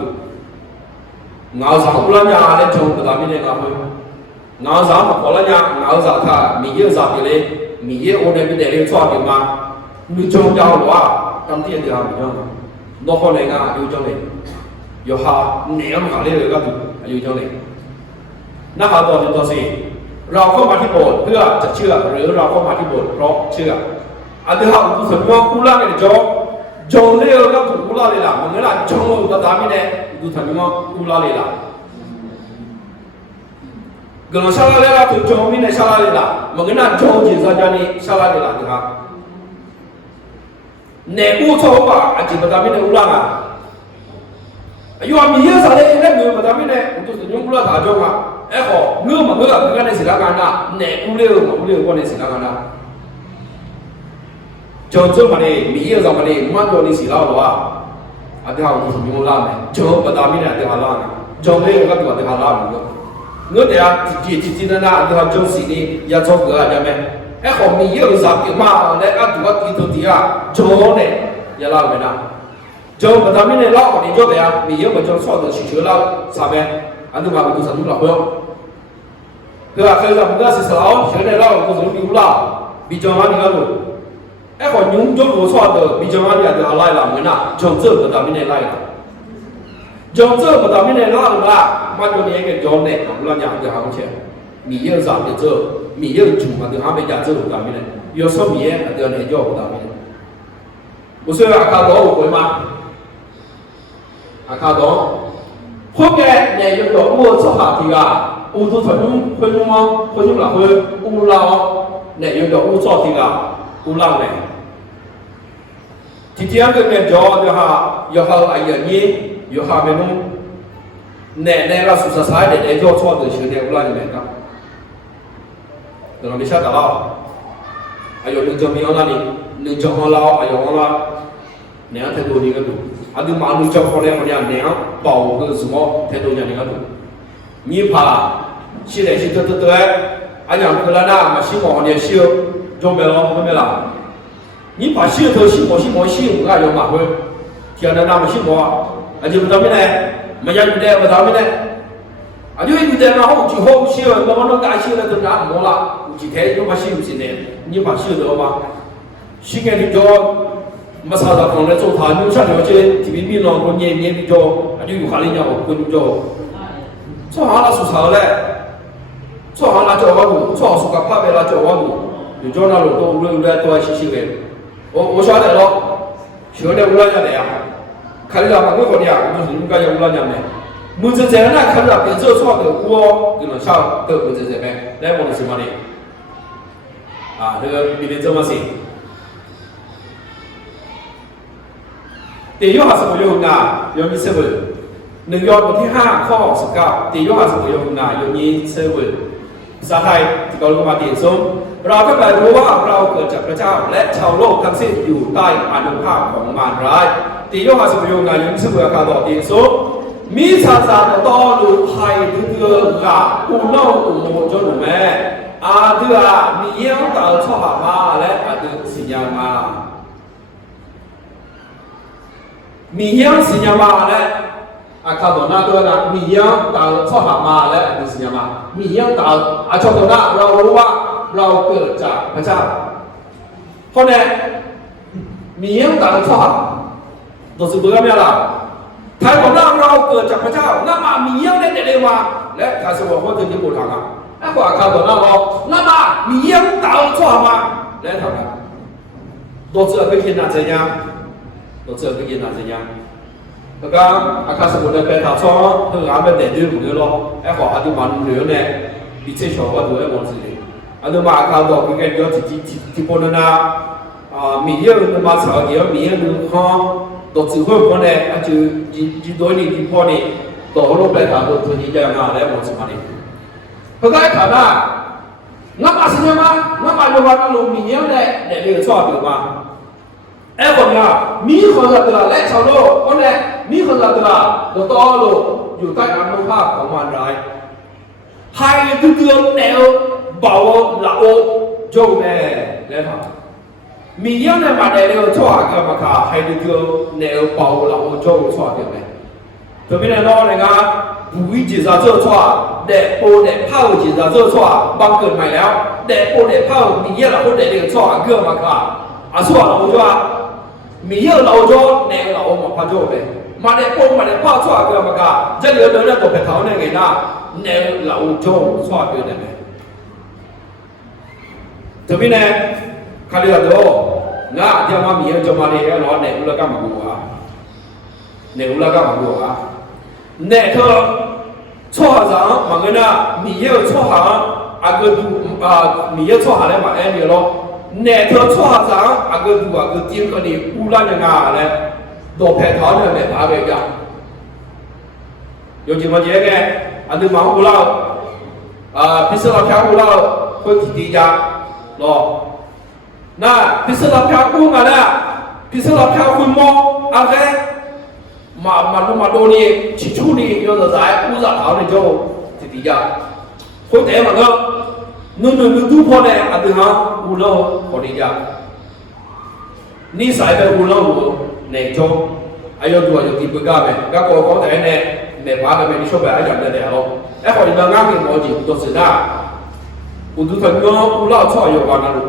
熬啥不然呀？那中不咱们的熬会，熬啥不可能呀？熬啥他米有啥的嘞？米有我那边的嘞抓的嘛，你中家话，当天的哈米样，那可能啊有种嘞。有哈แนวหาเรื่องก็ถูกอายุเท่าไหร่นักข่าวต่อเป็นตัวสี่เราเข้ามาที่โบสถ์เพื่อจะเชื่อหรือเราเข้ามาที่โบสถ์เพราะเชื่ออันที่เขาอุตส่าห์ว่ากุลาเนี่ยจงเลี้ยวก็ถูกกุลาเลยล่ะมึงเนี่ยจงอุตส่าห์ไม่เนี่ยอุตส่าห์ว่ากุลาเลยล่ะกลางชาลาเลยล่ะถูกจงไม่เนี่ยชาลาเลยล่ะมึงเนี่ยจงจิตใจนี่ชาลาเลยล่ะนะครับเนี่ยอุตส่าห์ว่าอาจจะไม่เนี่ยกุลาอ่ะอายุมีเยอะสักเลยเรื่องเงินมาทำไม่ได้ตัวสุดยอดกุลาถาจงอ่ะไอ้ขอเงื่อนมาเงื่อนกันในศิลปะนะเนี่ยกุเลวมากุเลวก็ในศิลปะนะจงเจ้ามาเนี่ยมีเยอะสักมาเนี่ยมันตัวในศิลปะหรอวะอาจจะเอาตัวสุดยอดล่าไหมจงมาทำไม่ได้เดี๋ยวล่านะจงเลี้ยงก็ตัวเดี๋ยวล่าเหมือนกันเงื่อนเดียวจีนั่นนะเดี๋ยวจงสิ่งนี้อย่าชอบเกลือใช่ไหมไอ้ขอมีเยอะสักกี่มาแล้วก็ตัวที่ตัวที่อ่ะจงเนี่ยอย่าล่าไปนะจงมาทำให้ในรอบของนี้จบเลยอ่ะมีเยอะกว่าจงสอนตัวชิวๆแล้วสามเองอันนี้มาเป็นตัวสนุกหรอกเพื่อนเพื่อใครจะมึงก็ศึกษาเอาเชื่อในรอบของตัวสนุกดีกว่ามีจงมาดีกันดูไอ้คนยุ่งจงรู้สอนตัวมีจงมาดีอ่ะเดี๋ยวอะไรล่ะเหมือนน่ะจงเจอมาทำให้ในไล่จงเจอมาทำให้ในรอบหรือว่ามันจะมีเองจงเนี่ยของเราอย่างเดียวเขาเชื่อมีเยอะสามเดี๋ยวเจอมีเยอะจุ่มมาเดี๋ยวหาไม่ยากเจอหรือทำไม่ได้有时候มีเองเดี๋ยวเนี่ยย่อหรือทำไม่ได้不是啊，看到我会吗？啊，看到，后面呢有个我做下题啊，我都分钟吗？分钟哪会乌拉呢？有个我做题啊，乌拉呢。ทีนี้ก็เนี่ยจอเดี๋ยวหาอย่าหาไอ้ยันยี่อย่าหาเมนูเนี่ยเราสุดท้ายเดี๋ยวจอชอบเดี๋ยวเชื่อเนี่ยอุลาจะเป็นครับเดี๋ยวเราไม่ใช่แต่เราไอ้ยันหนึ่งจะมีอะไรนี่หนึ่งจะของเราไอ้ยันของเราเนี่ยเท่าตัวนี้ก็ดูอันนี้มาหนึ่งจะของเราเนี่ยเนี่ยเป่าก็สมมติเท่าตัวนี้ก็ดูมีผ่าสิ่งไหนสิ่งตัวอันอย่างคือละน่ามาสิ่งของเนี่ยสิ่งจงไม่รอไม่ละ你把心头心我啊有马会，天天那么心我，啊就不当面呢，没人不得不当面呢，啊就有的然后最后心那么能干心了都拿没了，几天就把心不行的，你把心头嘛，心眼里叫没啥子放在做他，你像了解这边民了，我年比较，啊就有哈人家我跟叫，做好了说啥嘞？做好了叫我读，做好说个怕别了叫我读，有叫那路都无论多些些个。我晓得了，晓得乌拉家的呀，看到嘛，我说的呀，我就是应该要乌拉家的。木子在那看到别做错的，我跟人笑都木子在呗，来我的什么的，啊，这个你得怎么写？第一下是不用啊，有你写不？1ย้อนบทที่5ข้อ19ตีโยฮัสประโยคนาโยนี้เซเวอร์ภาษาไทยที่เขาเรียกว่าตีส้มเราก็แปลรู้ว่าเราเกิดจากพระเจ้าและชาวโลกทั้งสิ้นอยู่ใต้อานุภาพของมารร้ายตีโยฮัสประโยคนาโยนี้เซเวอร์การต่อตีส้มมีชาติต่อหรือไทยเดือดกับอุโนอุโมจนแม่อาเดือมีเยี่ยมต่อชอบมาและอาเดือสิญญามา米样是什么呢？看到那个呢，米样到错下嘛呢，是什么？米样到错到那เรารู้ว่าเราเกิดจากพระเจ้าเพราะเนี่ยมียังต่างชาติตัวสุดท้ายไม่ละไทยของเราเกิดจากพระเจ้านั่นมามียังได้เด็ดมาและใครสมบูรณ์ถึงญี่ปุ่นทางอ่ะไอ้ขวาข่าวตัวเรานั่นมามียังต่างชาติมาและทำไงตัวเสือไปกินอะไรยังตัวเสือไปกินอะไรยังแล้วก็อาคาสมุนเป็นถาวรเพื่อหาเป็นเด็ดดื้อหรือหรอไอ้ขวาอธิบายเหลือเนี่ยดิเชชว่าตัวไอ้บอลสิอันนั้นมาข่าวบอกกันเยอะที่ปนนะมีเยอะมาสาวเยอะมีเยอะนึงข้อตัวสื่อคนเนี่ยอาจจะจีโดยนี่ที่พ่อนี่ตัวเราไปถามตัวที่จะงานแล้วหมดสมัยเพราะได้ข่าวนะงั้นมาสิเนี่ยมางั้นมาอยู่วันนั้นเรามีเยอะเนี่ยเด็กชอบอยู่มาไอ้คนน่ะมีคนละตัวและชาวโลกคนเนี่ยมีคนละตัวตัวโตโลอยู่ใต้อนุภาพของมันได้ให้ตัวเดียวแนวบ่าวหล่าโจแม่แล้วครับมีเยอะในมาในเรื่องชั่วเกี่ยวกับข้าให้ดูเกี่ยวในบ่าวหล่าโจชั่วเกี่ยวกับตัวพี่น้องเนี่ยนะผู้วิจิตรเจ้าชั่วเด็กโปเด็กเผาจิตรเจ้าชั่วบังเกิดใหม่แล้วเด็กโปเด็กเผามีเยอะเราคนเด็กเรื่องชั่วเกี่ยวกับข้าชั่วเราชั่วมีเยอะเราชั่วในเราหมดพันชั่วไปมาเด็กโปมาเด็กเผาชั่วเกี่ยวกับข้าจะเหลือเดินตัวเป็นเท่านั้นไงนะในเราชั่วชั่วเกี่ยวกับตัวพี่เนี่ยข้าเรียกตัวง่าเดี๋ยวมามีเจ้ามาเรียกเราเนี่ยอุลกามาบัวเนี่ยอุลกามาบัวเนี่ยเธอชั่วจังมันก็น่ะมีเยอะชั่วหางอากูดูมีเยอะชั่วหางเลยมาเอ็นเดียวเราเนี่ยเธอชั่วจังอากูดูจิ้มกันนี่อุลาเนี่ยง่าเลยตัวแพทย์ท้องเนี่ยแบบอะไรกัน有几毛钱嘅，อันนี้มาอุลาพิเศษเราแค่อุลาคนที่ดีจ้ารอน่ะพิเศษเราแค่กู้มาเนี่ยพิเศษเราแค่คุณมองอะไรมาดูนี่ชิชูนี่有的在乌萨头的就ที่ดีจ้าคนแต่มันก็นู่นดูพอเนี่ยอันนี้ฮะอุลาพอดีจ้านี่สายไปอุลาหัวเนี่ยจงอายุตัวอยู่ที่ปุ๊กก้าเนี่ยก็คนแต่เนี่ยเนี่ยบ้านเนี่ยไม่ชอบแบบอะไรแบบนี้หรอกไอ้คนที่บางงานที่มองจีตัวสุดาอุดุทันก็อุลาช่วยอยู่กันนะลูก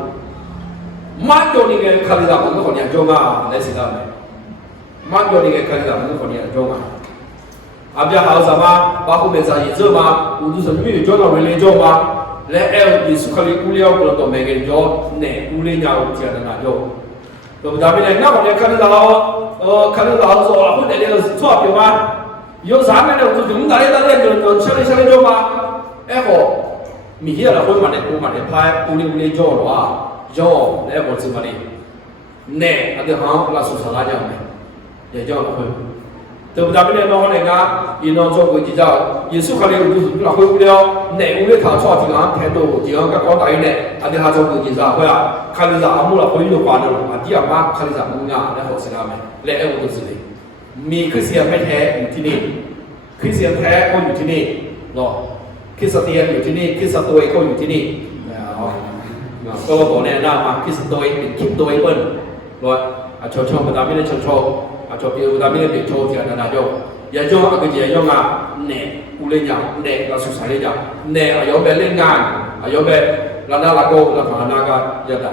มันโยนี่ก็ขัดดามันก็คนยังจงอ่ะในสิ่งนั้นมันโยนี่ก็ขัดดามันก็คนยังจงอ่ะอาจจะหาสมาบ้าคุณเป็นสามีเจ้ามาอุดุสันมีจงอ่ะเวลีจงมาและเอลยิสุขลิอุเลียวก็ต้องแม่กันจงเนี่ยอุเลียเอาเจ้าหน้าจงตัวดามิเนี่ยนักคนยังขัดดาขัดดาส่วนคุณเดี๋ยวชอบอยู่มา有啥没的，就用大家就小的做嘛，哎个，米些了，会买的拍，屋里做了啊，做那个怎么的，呢，那就好，那是啥来讲的，也叫了会，对不？咱们那老那个，一弄做过几招，也是可能就是那会不了，内屋里头错地方太多，地方个搞大一点，那就他做过几招，会啊，看你啥木了，会有换的了，啊，第二嘛，看你啥木呀，那好吃了没？那哎我都知道。มีคริสเตียนไม่แท้อยู่ที่นี่คริสเตียนแท้ก็อยู่ที่นี่เนาะคริสเตียนอยู่ที่นี่คริสโตยก็อยู่ที่นี่ก็บอกแน่หน้ามาคริสโตยเป็นคริสโตยเปิ้ลรอยชอบประดามิเลชอบชอบเปียประดามิเลเป็นโชว์ที่อันนั้นโยอย่าโยอาก็จะโยงอ่ะเนี่ยอุเลญาเนี่ยเราสุดสายเลยจ้ะเนี่ยอายุแบบเล่นงานอายุแบบลานาลาโกลาฟานาก็ยัดได้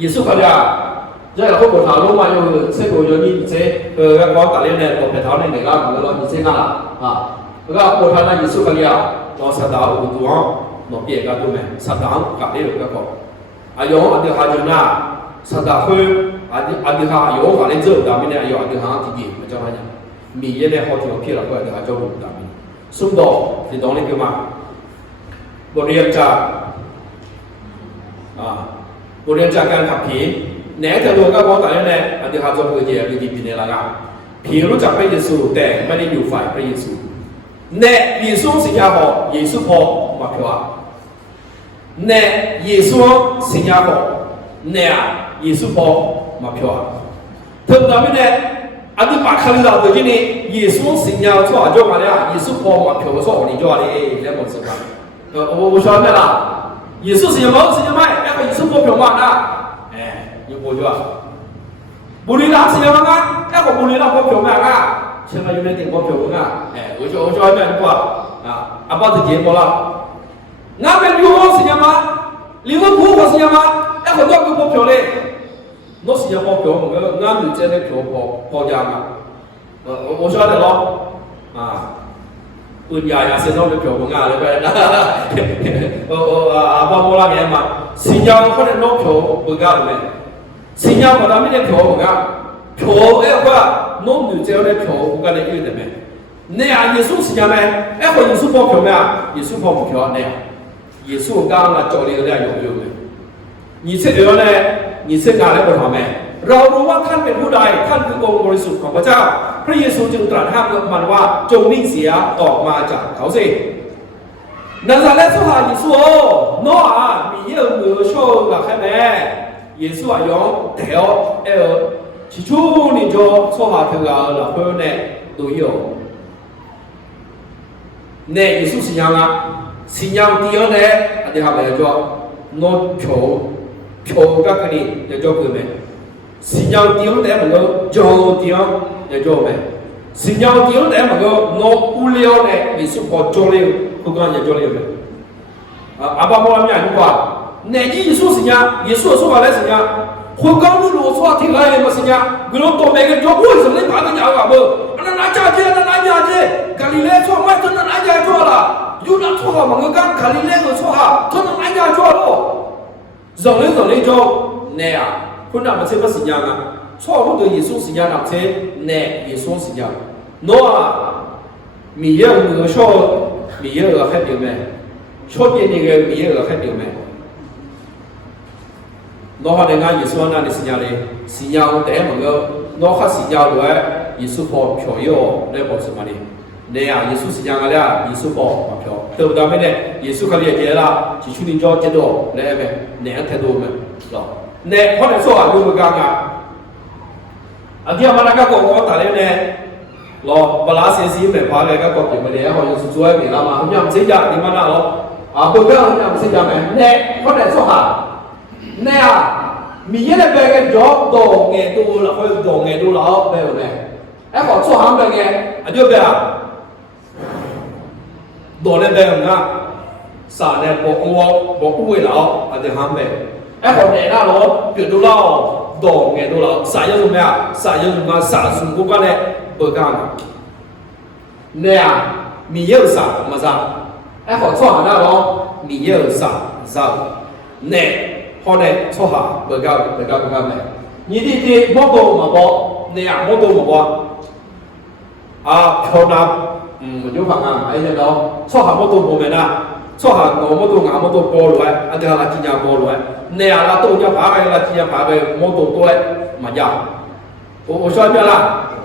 ยิสุขะเนี่ย即係好葡萄咯嘛，要識過咗呢些，講大啲咧，葡萄呢嚟啦，唔該咯，唔識啦，嗰個葡萄呢，意思係啊，攞實打糊塗啊，攞別個都咩，實打隔呢度一個，阿用阿啲下盡啦，實打去阿啲下用下你做大面咧，用阿啲下啲嘢咪就係人，面嘢咧好條撇落去，阿啲下做大面，鬆到你當你叫嘛，บริยาบริยาการขับผีแหนแต่ตัวก็บอกแต่เนี่ยอันที่เขาจะพูดเยอะเป็นปีนี้ละกันผีรู้จักพระเยซูแต่ไม่ได้อยู่ฝ่ายพระเยซูแหนเยซูสิงห์บอกเยซูพอมาเพียวแหนเยซูสิงห์บอกแหนเยซูพอมาเพียวถึงตอนนี้เนี่ยอันที่มาคันเราตัวนี้เยซูสิงห์ชั่วจ้องมาเนี่ยเยซูพอมาเพียวชั่วนี่จ้วเลยแล้วหมดสักการ我说咩啦？耶稣是什么？是什么？那个耶稣不平嘛？那，哎，有过去啊？ บุรีรัมย์เสียมั้งอ่ะไอ้ของบุรีรัมย์พบผิวแม่อ่ะเชื่อไหมอยู่ในติ่งพบผิวมั้งอ่ะ我说แม่ดีกว่าอาบ้าจะเจ็บบ่ล่ะงั้นเป็นยูโรเสียมั้งลิเวอร์พูลก็เสียมั้งไอ้คนตัวกูพบผิวเลยโน้ตเสียพบผิวมึงงั้นอยู่เจ้าเนี่ยผิวพอยังอ่ะ我说的咯ปืนใหญ่อาเซียนต้องเป็นผิวมึงอ่ะเลยไปนะอาบ้าโมล่าเนี่ยมาสิญญาเขาเนี่ยน้องผิวมึงอ่ะเลยสิญญาเขาทำไม่ได้ผิวมึงอ่ะผิวไอ้ว่าน้องอยู่เจ้าเนี่ยผิวมึงก็เลยยืดได้ไหมเนี่ย耶稣是啥么？哎，和耶稣跑票没啊？耶稣跑不票呢？耶稣刚刚教你的有没有呢？你这个呢？你这哪来不ทำไหมเรารู้ว่าท่านเป็นผู้ใดท่านคือองค์บริสุทธิ์ของพระเจ้าพระเยซูจึงตรัสห้ามมันว่าจงนิ่งเสียออกมาจากเขาสินาซาเรต说话耶稣哦喏啊你要没说个开没耶稣啊用条起初你就说话这个老婆呢都有呢耶稣信仰啊信仰第二呢他们要做喏票个可以要做个咩信仰第二呢มันก็做第二要做咩信仰第二呢มันก็喏无聊呢耶稣พอ做了不管要做了咩阿爸爸讲话呢耶稣信仰耶稣说话来信仰会讲你罗说听来么信仰你罗多每个做为什么你把个讲话不那哪家接那哪家接กาลิเลย์ชั่วไม่จนนั้นอาญาชั่วละยูนัทชั่วมันก็การกาลิเลย์ก็ชั่วจนนั้นอาญาชั่วโลสองเรื่องชั่วเนี่ยคุณน่ะมันใช่ภาษาอย่างอ่ะชั่วคุณตัวเยซูสิญญาณใช่เนี่ยเยซูสิญญาณโน้อ่ะมีเยอะมือชั่วมีเยอะแค่เดียวไหมชั่วเย็นยังไงมีเยอะแค่เดียวไหมโน้ฮะในงานเยซูนั่นสิญญาเลยสิญญาแต่มันก็โน้ข้าสิญญาด้วยเยซูพอเพียวโย่ได้บอกสมาดีเนี่ย耶稣是讲个了，耶稣保马票，对不对没呢？耶稣可理解了，只处理着接到来没？那太多没，是吧？那或者说啊，就是讲啊，第二嘛那个讲打的呢，咯，不拉些事没怕那个讲什么的，好像是做一遍了嘛，你们谁家你们那咯？不讲你们谁家没？那或者说哈，那啊，米耶那边个脚到眼都了，或者到眼都了，没有没？哎，好做行的呢，就别啊。多那边啊，啥呢？不会老，还得喊呗。哎，后来那咯，别都老，多眼都老，啥要什么呀？啥要什么？啥中国呢？不干了。那呀，米有啥么啥？哎，好做下那咯，米有啥啥？那后来做下不干呗。你的莫多么多，那呀莫多么多。漂亮。มันยุ่งฟังอ่ะไอ้เนี่ยเราชอบหาโมตุโมเมนะชอบหาโมตุงาโมตุโปรวยอันเดียวเราจีนยาโปรวยเนี่ยเราตัวเนี่ยพาไปเราจีนยาพาไปโมตุตัวมาอย่าง我说对了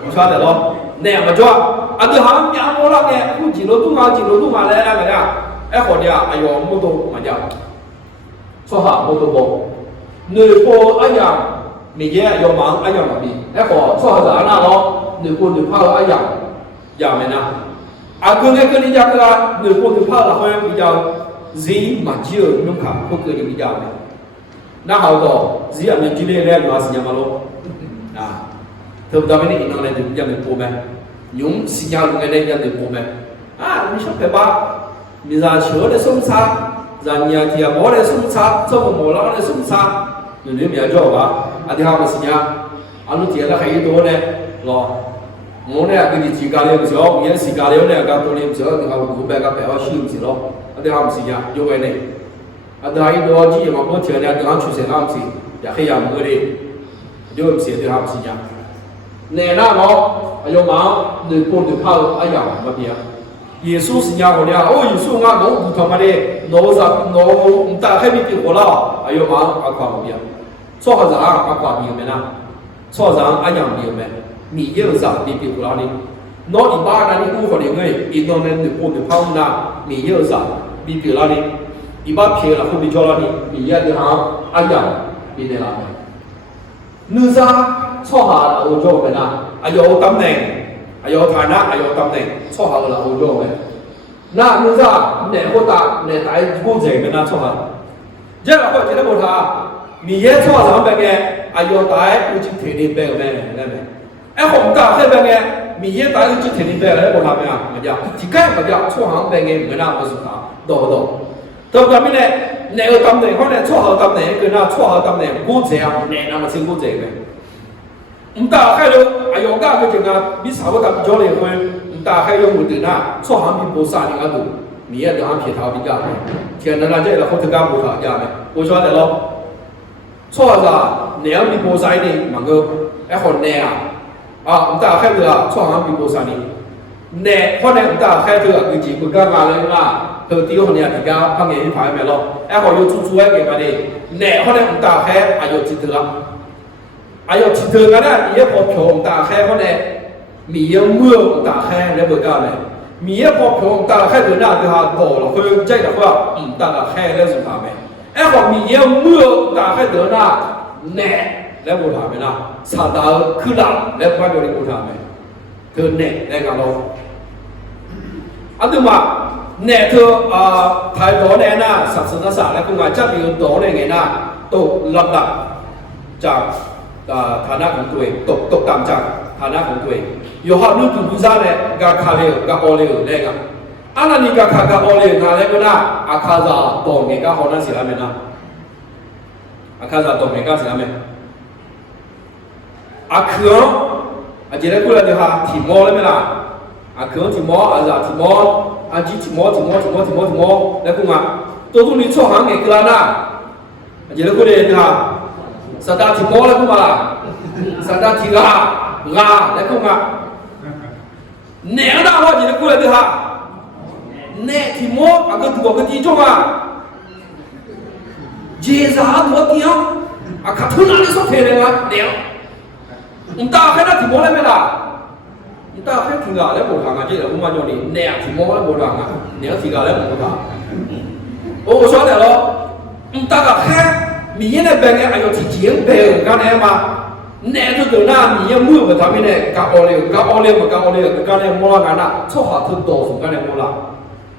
我说的咯เนี่ยมาจ้วอันเดียวหาเนี่ยโมละเนี่ยผู้จีนเราตุ้งมาแล้วอะไรเนี่ยไอ้คนเนี่ยไอ้ยอมโมตุมาอย่างชอบหาโมตุโปหนึ่งโปไอ้อย่างมีเยอะยอมมังไอ้อย่างแบบนี้ไอ้คนชอบหาหน้าเราหนึ่งคนหนึ่งพาไอ้อย่างไหมนะ跟人家个女朋友跑了，好像比较人蛮久，弄卡不跟你比较的。那好多人家们今天来多少时间嘛咯？特别他们那银行来人家们拨咩？用新加坡人家们拨咩？你说别把，你让车的送差，让人家摩的送差，怎么摩拉的送差？你别做吧，你他们新加，你接了还有多呢，咯？我呢跟你自家的不少，也自家的呢跟多的不少，你看我古代个白话修字咯，对他们是呀，有为呢，对还有多几嘛，我听呢对他出现他们是，也黑呀么的，有不是对他们是呀，那那么还有嘛，你不你跑哎呀么的呀，耶稣是呀我呢，耶稣啊，我不他妈的，我打开你的火了，还有嘛阿夸么的，错啥子啊阿夸你有没呢？错啥阿样有没？มีเยอะสักปีปีกุลานี่นอกอีบ้านนั้นกู้คนเดียวไงอีตอนนั้นหนึ่งคนหนึ่งพันนะมีเยอะสักปีปีกุลานี่อีบ้านเพียร์ละคนที่จอลานี่มีเยอะที่หาอาญาปีเดล่านื้อซาชอบหาเราโจ้ไปนะอายุตำแหน่งอายุฐานะอายุตำแหน่งชอบหาเราโจ้ไปน่านื้อซาเนี่ยคนตาเนี่ยตายกู้เจ๋งไปนะชอบหาเจ้าเราก็จะได้บอกท่ามีเยอะชอบหาแบบไง哎呦，大家不就天天白咩？来没？哎，红大黑白咩？米也大家就天天白来，我他们啊，没讲，几个没讲，错行白嘅，没那不是他，多不多？到他们呢，那个当年可能错好当年，跟那错好当年，我这样，那那么辛苦这个。唔大开了，哎呦，那个就啊，你差不多交离婚，唔大开了，我对那错行比不杀你个多，米也都按撇头比较，天哪，那这个好头干不好家没？我说的咯。错啥？你要比波赛的，蛮个哎好难啊！啊，唔打开的啊，错行比波赛的，难，可能唔打开的啊，佢自不干嘛嘞嘛？佢第二行呢，比较旁边一排咪咯，哎好有做做一个嘛的，难可能唔打开，哎有几多啊？哎有几多个呢？你一包票唔打开，可能米要摸唔打开，你不干嘞？米一包票唔打开，就那就下多了，佢这个话唔打开了是啥没？哎，好，米也没打开得那，难来不他们啦，查到去了来关注你不他们，就难来讲咯。啊对嘛，难头啊，太多年啦，实实在在来讲啊，这里有多年嘅啦，都立立จากฐานะของตัวเองตกต่ำจากฐานะของตัวเองอยู่ห้องนู้นดูซ่าเนี่ยกาคาเลวกาโอเลวเลยกันอันนั้นนี่กาคากาโอเลวนั่นเลยก็น่าอาคาซาตรงเนี่ยก็ห้องนั้นสิละมั้ยนะอาคาซาตรงเนี่ยก็สิละมั้ยอาเขืออาเจริญกุลเดียวฮะทีมอเลยมั้ยล่ะอาเขือทีมออาซาทีมออาจีทีมอแล้วกูมาตัวตรงนี้ช่วงหางเงกลาน่ะอาเจริญกุลเดียวฮะสัตว์ทีมอแล้วกูมาสัตว์ทีกาแล้วกูมาแนวหน้าว่าอาเจริญกุลเดียวฮะแน่ทีมออาก็ตัวก็ที่จงอ่ะเจซ่าตัวเดียวอาขัดทุนอะไรสักเท่เลยนะเดี๋ยว唔打開那題目咧咩啦？唔打開聽下咧冇行啊，即係好慢咗你，你啊題目咧冇行啊，你有題目咧冇行。我說了咯，唔打開，米嘢咧病嘅係要提前病㗎咧嘛，你都到那米嘢冇嘅他們咧，搞惡劣嘛，搞咧冇啦，那錯下都多數㗎咧冇啦，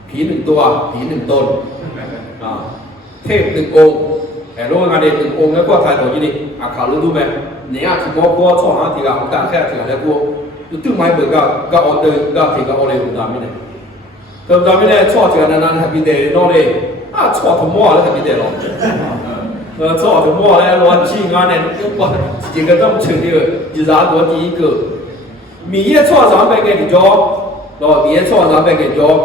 ผีหนึ่งตัวผีหนึ่งตนเทพหนึ่งองค์แต่รู้งานเด็กหนึ่งองค์แล้วก็ทายต่อยี่นี่อาคารู้ดูไหมเนี่ยที่มอก็ชอบหาที่กับต่างแค่ที่กับแล้วก็ตึ้งไม้เบิกก็ออเดอร์ก็ที่กับออเดอร์หุ่นดำนี่เนี่ยแต่ดำนี่เนี่ยชอบที่กับนั้นๆให้พี่เดย์น้องเลยชอบทั้งหมดเลยให้พี่เดย์หรอกชอบทั้งหมดเลยวันที่งานเนี่ยว่าจริงๆก็ต้องเชิญที่ยี่สิบตัวที่一个มีเยอะชอบสามแบบกันที่จอบแล้วมีเยอะชอบสามแบบกันจอบ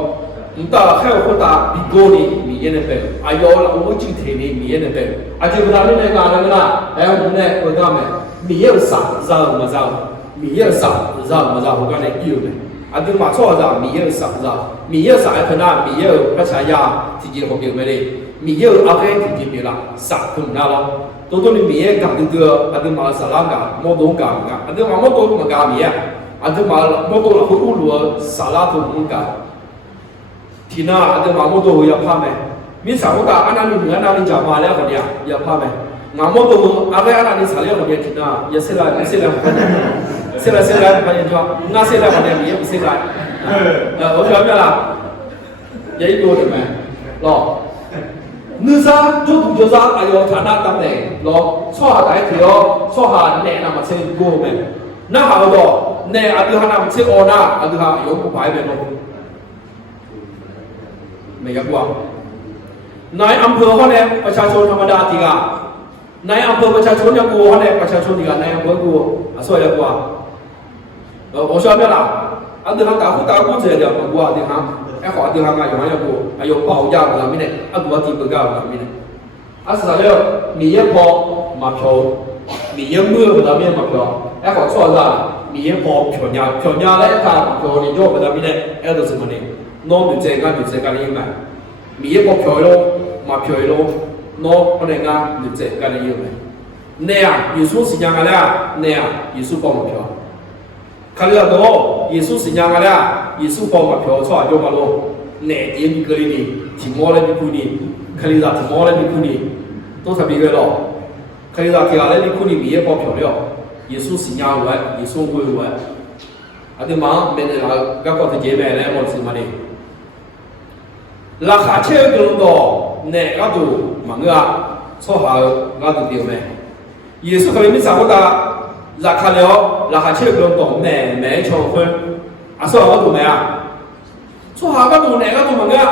唔打開我打比高呢，米嘢呢邊，哎呦，我今天呢米嘢呢邊，啊就不然你那個啦，哎我呢我講咩，米嘢少唔少，米嘢少，我講呢有咩，啊就嘛錯咗，米嘢少，米嘢少可能米嘢不參加，自己學叫咩哩，米嘢阿飛自己別啦，少佢唔啦咯，到到你米嘢講啲個，啊就嘛少啦講，冇多講㗎，啊就嘛冇多唔講米啊，啊就嘛冇多啦，好多路少啦都唔講。ทีน่าอาจจะมาโมโตอย่าพาไหมมีสาวกาอันนั้นเหมือนอันนั้นจะมาแล้วคนเดียวอย่าพาไหมงาโมโตอะไรอันนั้นสายแล้วคนเดียวทีน่าอย่าเสียละไม่เสียละไปยังจ้างาเสียละคนเดียวอย่าไม่เสียละโอเคไหมล่ะอย่าอีกตัวหนึ่งไหมรอนึกซะจุดจุดซะอายุฐานะตำแหน่งรอชอบหาได้ที่รอชอบหาแนะนำมาเช่นกูไหมน่าหาดอแน่อาจจะหามาเช่นโอน่าอาจจะหายกผู้ไปเป็นคนไม่ยากกว่านายอำเภอเขาเนี่ยประชาชนธรรมดาทีกานายอำเภอประชาชนอย่างกูเขาเนี่ยประชาชนทีกานายอำเภอกูสวยกว่าผมชอบเนี่ยล่ะอันเดียวกันตากูเจอเดี๋ยวกูอ่ะเดี๋ยวฮะไอ้ขอเดี๋ยวฮะไงอย่างนั้นกูอายุเป่ายาวแบบนี้เนี่ยอันตัวที่เปิดก้าวแบบนี้เนี่ยอันสุดท้ายแล้วมีเยอะพอมาเพียวมีเยอะมือแบบนี้มาเพียวไอ้ขอชอบละมีเยอะพอเพียวยาวแล้วไอ้ขาเพียวนี่โยกแบบนี้เนี่ยไอ้ตัวสมัยนี้น้องดูเจกันยังไงมีเยอะพอเพียวแล้วมาเพียวแล้วน้องคนไหนงานดูเจกันยังไงเนี่ยยิสุสิยังไงล่ะเนี่ยยิสุปอมาเพียวเขาเรียกตัวยิสุสิยังไงล่ะยิสุปอมาเพียวชอบโยมาโลเนี่ยเดี๋ยวมีเกลีนี่ที่มอเลยมีคู่นี้เขาเรียกที่มอเลยมีคู่นี้ต้องทำยังไงล่ะเขาเรียกที่อะไรมีคู่นี้มีเยอะพอเพียวแล้วยิสุสิยังไงยิสุคุยไว้อันนี้มาเป็นอะไรก็ต้องเจอแม่แล้วมันสิมาเนี่ยราคาเชื่อกันต่อเนี่ยก็ดูมังกรชอบหาก็ดูเดียวไหม เยซูคริสต์มิสาวตาราคาเลี้ยวราคาเชื่อลงต่อแม่ชงคนอาสวะก็ถูกไหมอ่ะสวะก็ถูกไหนก็ถูกเหมือนกัน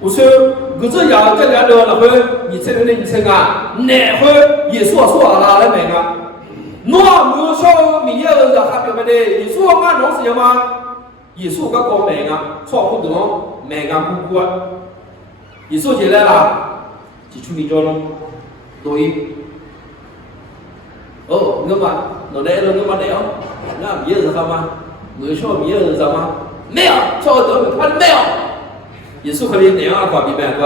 我说，我这养这两头，那会你这个你这个，哪会也说啦来没个？我没有说米业人还别的，你说俺弄是吗？也说个搞没个，错不懂没个不过，你说起来了，就处理着了，对。哦，我嘛，我来了，我嘛来哦，那米业人干嘛？我说米业人干嘛？没有，错懂他没有。耶稣可以那样阿挂比咩对？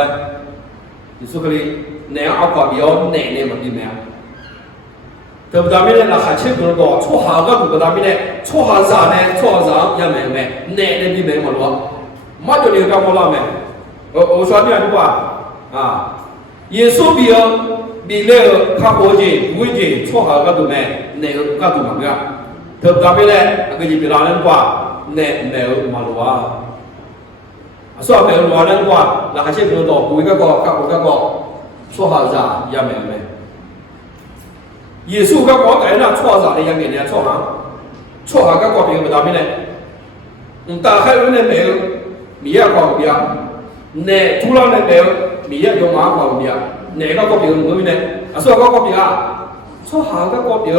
耶稣可以那样阿挂比要奶奶嘛比咩？对不对？咩呢？还吃不多，错下个不得咩呢？错下啥呢？错下也没咩，奶奶比咩么多？嘛就你干么了没？我说你话啊，耶稣比那个他国际国际错下个都咩？那个个都么个？对不对咩呢？那个就比哪人话？奶没有嘛多啊？说没有罗人话，那还是不多，不一个说好啥也没没。耶稣个讲在那错啥的也没呢，错下个讲别个不打咩呢？打开人的没有，米也讲别，那突然的没有，米也用马讲别，哪个讲别个没呢？说个讲别啊，错下个讲别，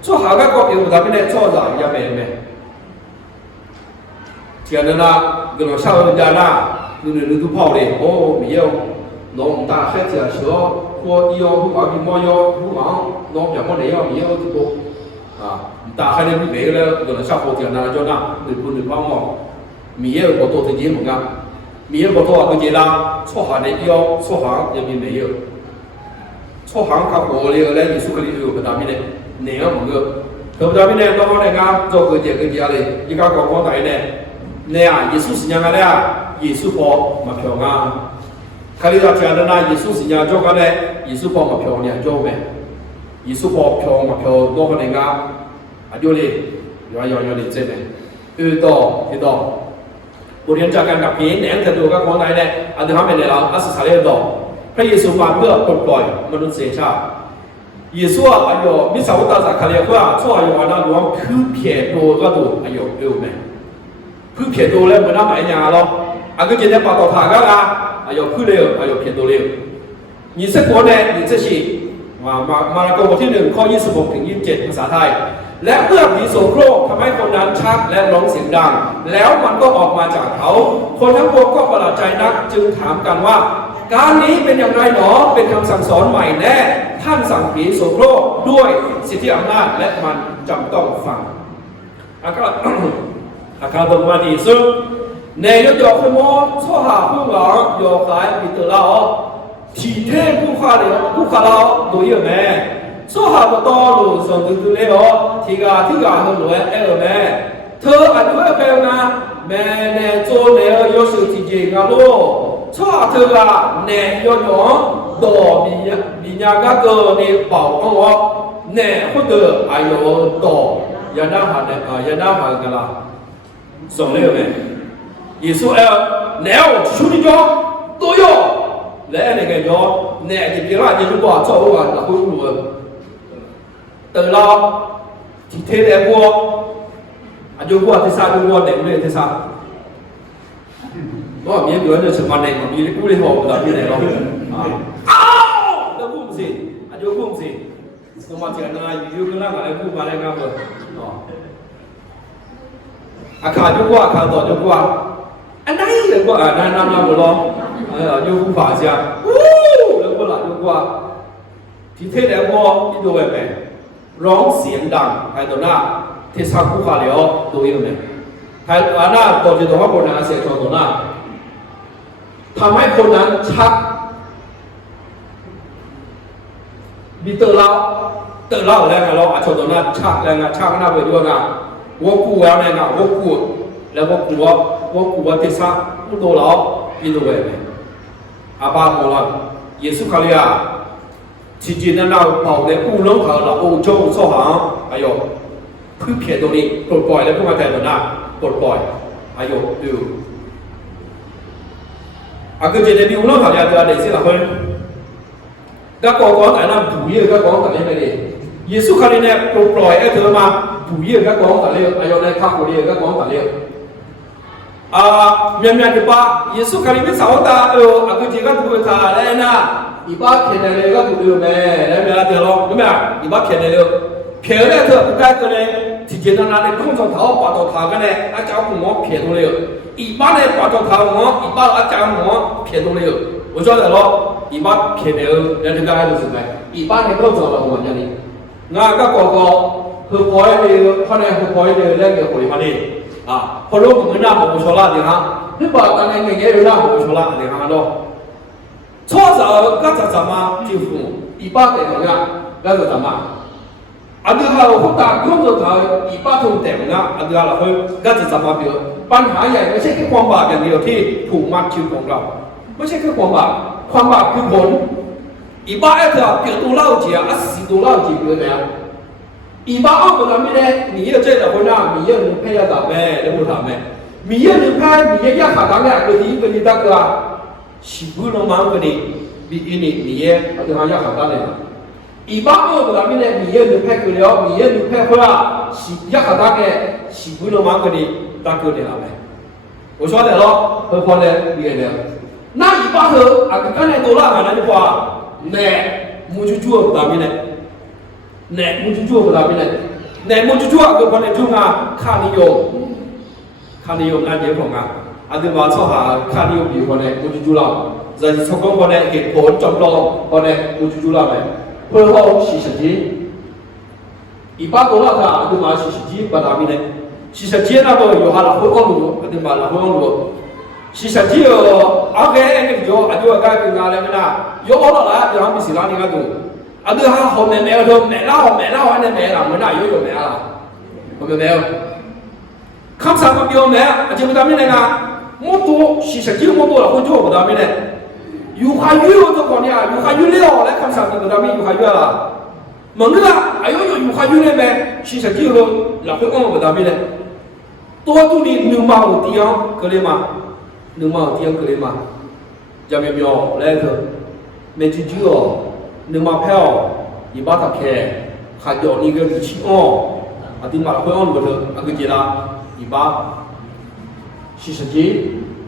错下个讲别不打咩呢？错啥也没没。现在呢，跟我下人家啦，你都跑的，哦，没有，弄大孩子说，我要不搞比么要不忙，弄什么的要没有这个，啊，大孩子没了，跟我下火点那就那，你不能帮我，没有我多的节目啊，没有我多少个节啦，错行的要错行也没有，错行他火的来你说可以有个大米的，哪个么个，对不对？米的，当我那个做个节的，一个广大的。那呀，耶稣是伢个嘞啊，耶稣跑嘛漂啊，看你到家的那耶稣是伢做个嘞，耶稣跑嘛漂伢做呗，耶稣跑漂嘛漂多个人家，啊有嘞，要嘞这呗，遇到，我连家กันกับผีแหนงกระดูกกับของไหนเนี่ยอันที่ทำเป็นเราอัศจรรย์ต่อพระเยซูมาเพื่อปลดปล่อยมนุษยชาติเยซูอายุมิสาวตาจากคาเลียว่าชั่วอายุวันนั้นหลวงคือเพียรตัวก็ดูอายุเร็วไหมคือเพียรตัวแล้วเหมือนน้ำไหลยาเราอันก็จะได้ปะต่อผ่าก็ละอายุคือเร็วอายุเพียรตัวเร็วยี่สิบคนเนี่ยยี่สิบสี่มาระโกบทที่1ข้อ26ถึง27ภาษาไทยและเมื่อผีโสโครกทำให้คนนั้นชักและร้องเสียงดังแล้วมันก็ออกมาจากเขาคนทั้งปวงก็ประหลาดใจนักจึงถามกันว่าการนี้เป็นอย่างไรหนอเป็นคำสั่งสอนใหม่แน่ท่านสั่งผีโสโครกด้วยสิทธิอำนาจและมันจำต้องฟังอาการตรงมาดีซึ่งในยศขโมยช่อหาผู้หวังยกขายปิดเราทีเทผู้ขาเดียวผู้ขาเราตัวเยอะแม่说好的道路上都是来哦，提个和路哎了没？他按多少呢？没呢，做了有时提前个路，错他个呢要用到米伢个呢保护我，呢或者还有到人家还呢人家还个啦，送了没？耶稣แล้วชุดนี้都有，来那个要呢就别啦，你如果做不完，那会路。từ lo thì thế để mua anh vô mua thì sao vô mua để mua thì sao có miếng người nó chụp màn này mà miếng cú lên hồ là như này không nó cũng gì anh vô cũng gì nhưng mà chuyện này vô cái nào lại cú mà lại ngang rồiขาvô quaขาต่อvô qua anh đấy rồi qua năm rồi lo vô cũng phải chứ rồi qua lại vô qua thì thế để mua đi đồ về mẹร้องเสียงดังใครตัวหน้าเทศาคุขาเหลียวตัวเองเนี่ยใครหน้าตัวจะตัวว่าคนนั้นเสียตัวหน้าทำให้คนนั้นชักมีเตอร์เล่าแล้วไงเราอาจจะตัวหน้าชักแล้วไงชักหน้าไปด้วยไงว่ากูแล้วไงว่ากูแล้วว่ากูว่าเทศาตัวเราปีตัวเองอาบาโมลันเยซูคาริยาจริงๆนั่นเราเป่าเนี่ยกู้น้องเขาเราโอ้โจ้โซ่หางอายุพื้นเพียรตรงนี้ปลดปล่อยแล้วพวกมาแต่ตัวหน้าปลดปล่อยอายุดูอาคือจะได้ดูน้องเขาอย่างเดียวเด็กสิละคนแต่ ก็ก่อนแต่นั้นผู้ยืก็ก่อนแต่เล่นไปดิเยซูคริสต์เนี่ยปล่อยไอ้เธอมาผู้ยืก็ก่อนแต่เล่นอายุในข้าวผู้ยืก็ก่อนแต่เล่นမြန်ဒီပါယေရှုခရစ်မဆောတာအခုဒီကတူတာလဲနာဒီပါခင်တယ်လေကတူတယ်မဲလဲမြတ်တယ်လို့မြတ်ဒီပါခင်တယ်လို့ဖြဲတဲ့တော့ကကလည်းဒီကျန်နာနဲ့ခုံဆောင်တော့ပါတော့ထားကနေအကြောင်းကိုဖြဲတော့လေဒီပါနဲ့ပါတော့ထားတော့ဒီပါအကြောင်းကိုဖြဲတော့လေ我说的咯ဒီပါဖြဲတယ်လည်းဒီကဲလို့ဆိုမယ်ဒီပါနဲ့ခုံဆောင်တော့ဟိုညနေငါကကောဟိုပေါ်ရည်ခေါင်းနဲ့ဟိုပေါ်ရည်လည်းကိုဟိုမှာနေพอรู้มึงน่าผมชอบละเดี๋ยวฮะนี่บอกตอนนี้เงี้ยอยู่น่าผมชอบละเดี๋ยวฮะ咯错着ก็จะ怎么就一百点怎么样ก็จะ怎么อันนี้เราพูดตาม工作เขา一百ทุ่มเต็มนะอันนี้เราคือก็จะ怎么เปลี่ยนปัญหาใหญ่ไม่ใช่แค่ความบาปอย่างเดียวที่ผูกมัดชีวิตของเราไม่ใช่แค่ความบาปคือผล一百一条เปลี่ยนตัวเราจีอ่ะสิตัวเราจีเปลี่ยนแล้ว一般二个人民呢，你要这个回答，你要能配要打咩？你不打咩？你要能拍，你要卡打咩？个第一个你大哥啊，是不能忙个你，你也好像要卡打嘞。一般二个人民呢，你要能拍个了，你要能拍回来，是要卡打嘅，是不能忙个你大哥你打咩？我说的咯，何况呢，你也了。那一般和刚才多啦，可能的话，呢，没去做打咩呢？เนี่ยมุจุๆเวลาไปเนี่ยมุจุๆก็คนในจุงอ่ะค่านิยมนั่นเยอะของอ่ะอันที่ว่าชอบหาค่านิยมอยู่คนในมุจุๆเราจะชอบคนในเหตุผลจำลองคนในมุจุๆเราไหมเพื่อเขาสิสจีอีป้าตัวเราค่ะอันที่ว่าสิสจีปัตตานีเนี่ยสิสจีน่ะก็อยู่หาเราคนอ้อมรู้อันที่ว่าเราคนอ้อมรู้สิสจีโอเคอันนี้อยู่อันที่ว่าการกินอะไรไม่น่าอยู่อ้อมละเดี๋ยวเรามีสิ่งนี้กันดูอันนี้ฮะเขาแม่เธอแม่เล่าอันนี้แม่เราไม่ได้ยุ่งแม่ละเขาแม่คำสั่งมาเดียวแม่อาจจะไม่ทำยังไงนะมดตัวสิสกิลมดตัวเราคนชั่วไม่ทำยังไงอยู่ขายยุ่งตัวคนเนี่ยอยู่ขายยุ่งเลี้ยวแล้วคำสั่งตัวเราไม่อยู่ขายยุ่งละเหมือนกันอายุอยู่ขายยุ่งเลยแม่สิสกิลเราคนอ้อมไม่ทำยังไงตัวตัวนี้หนึ่งมาหัวเตียงก็เลยมาหนึ่งมาหัวเตียงก็เลยมาจะไม่มีอ๋อแล้วเธอไม่จู่ๆอ๋อหนึ่งมาแพ้อีบ้าตะแคขาดยอนี่ก็มีชิ้นอ้ออาทิตย์มาเราค่อยอ้อนกันเถอะอาทิตย์ละอีบ้าสิสจี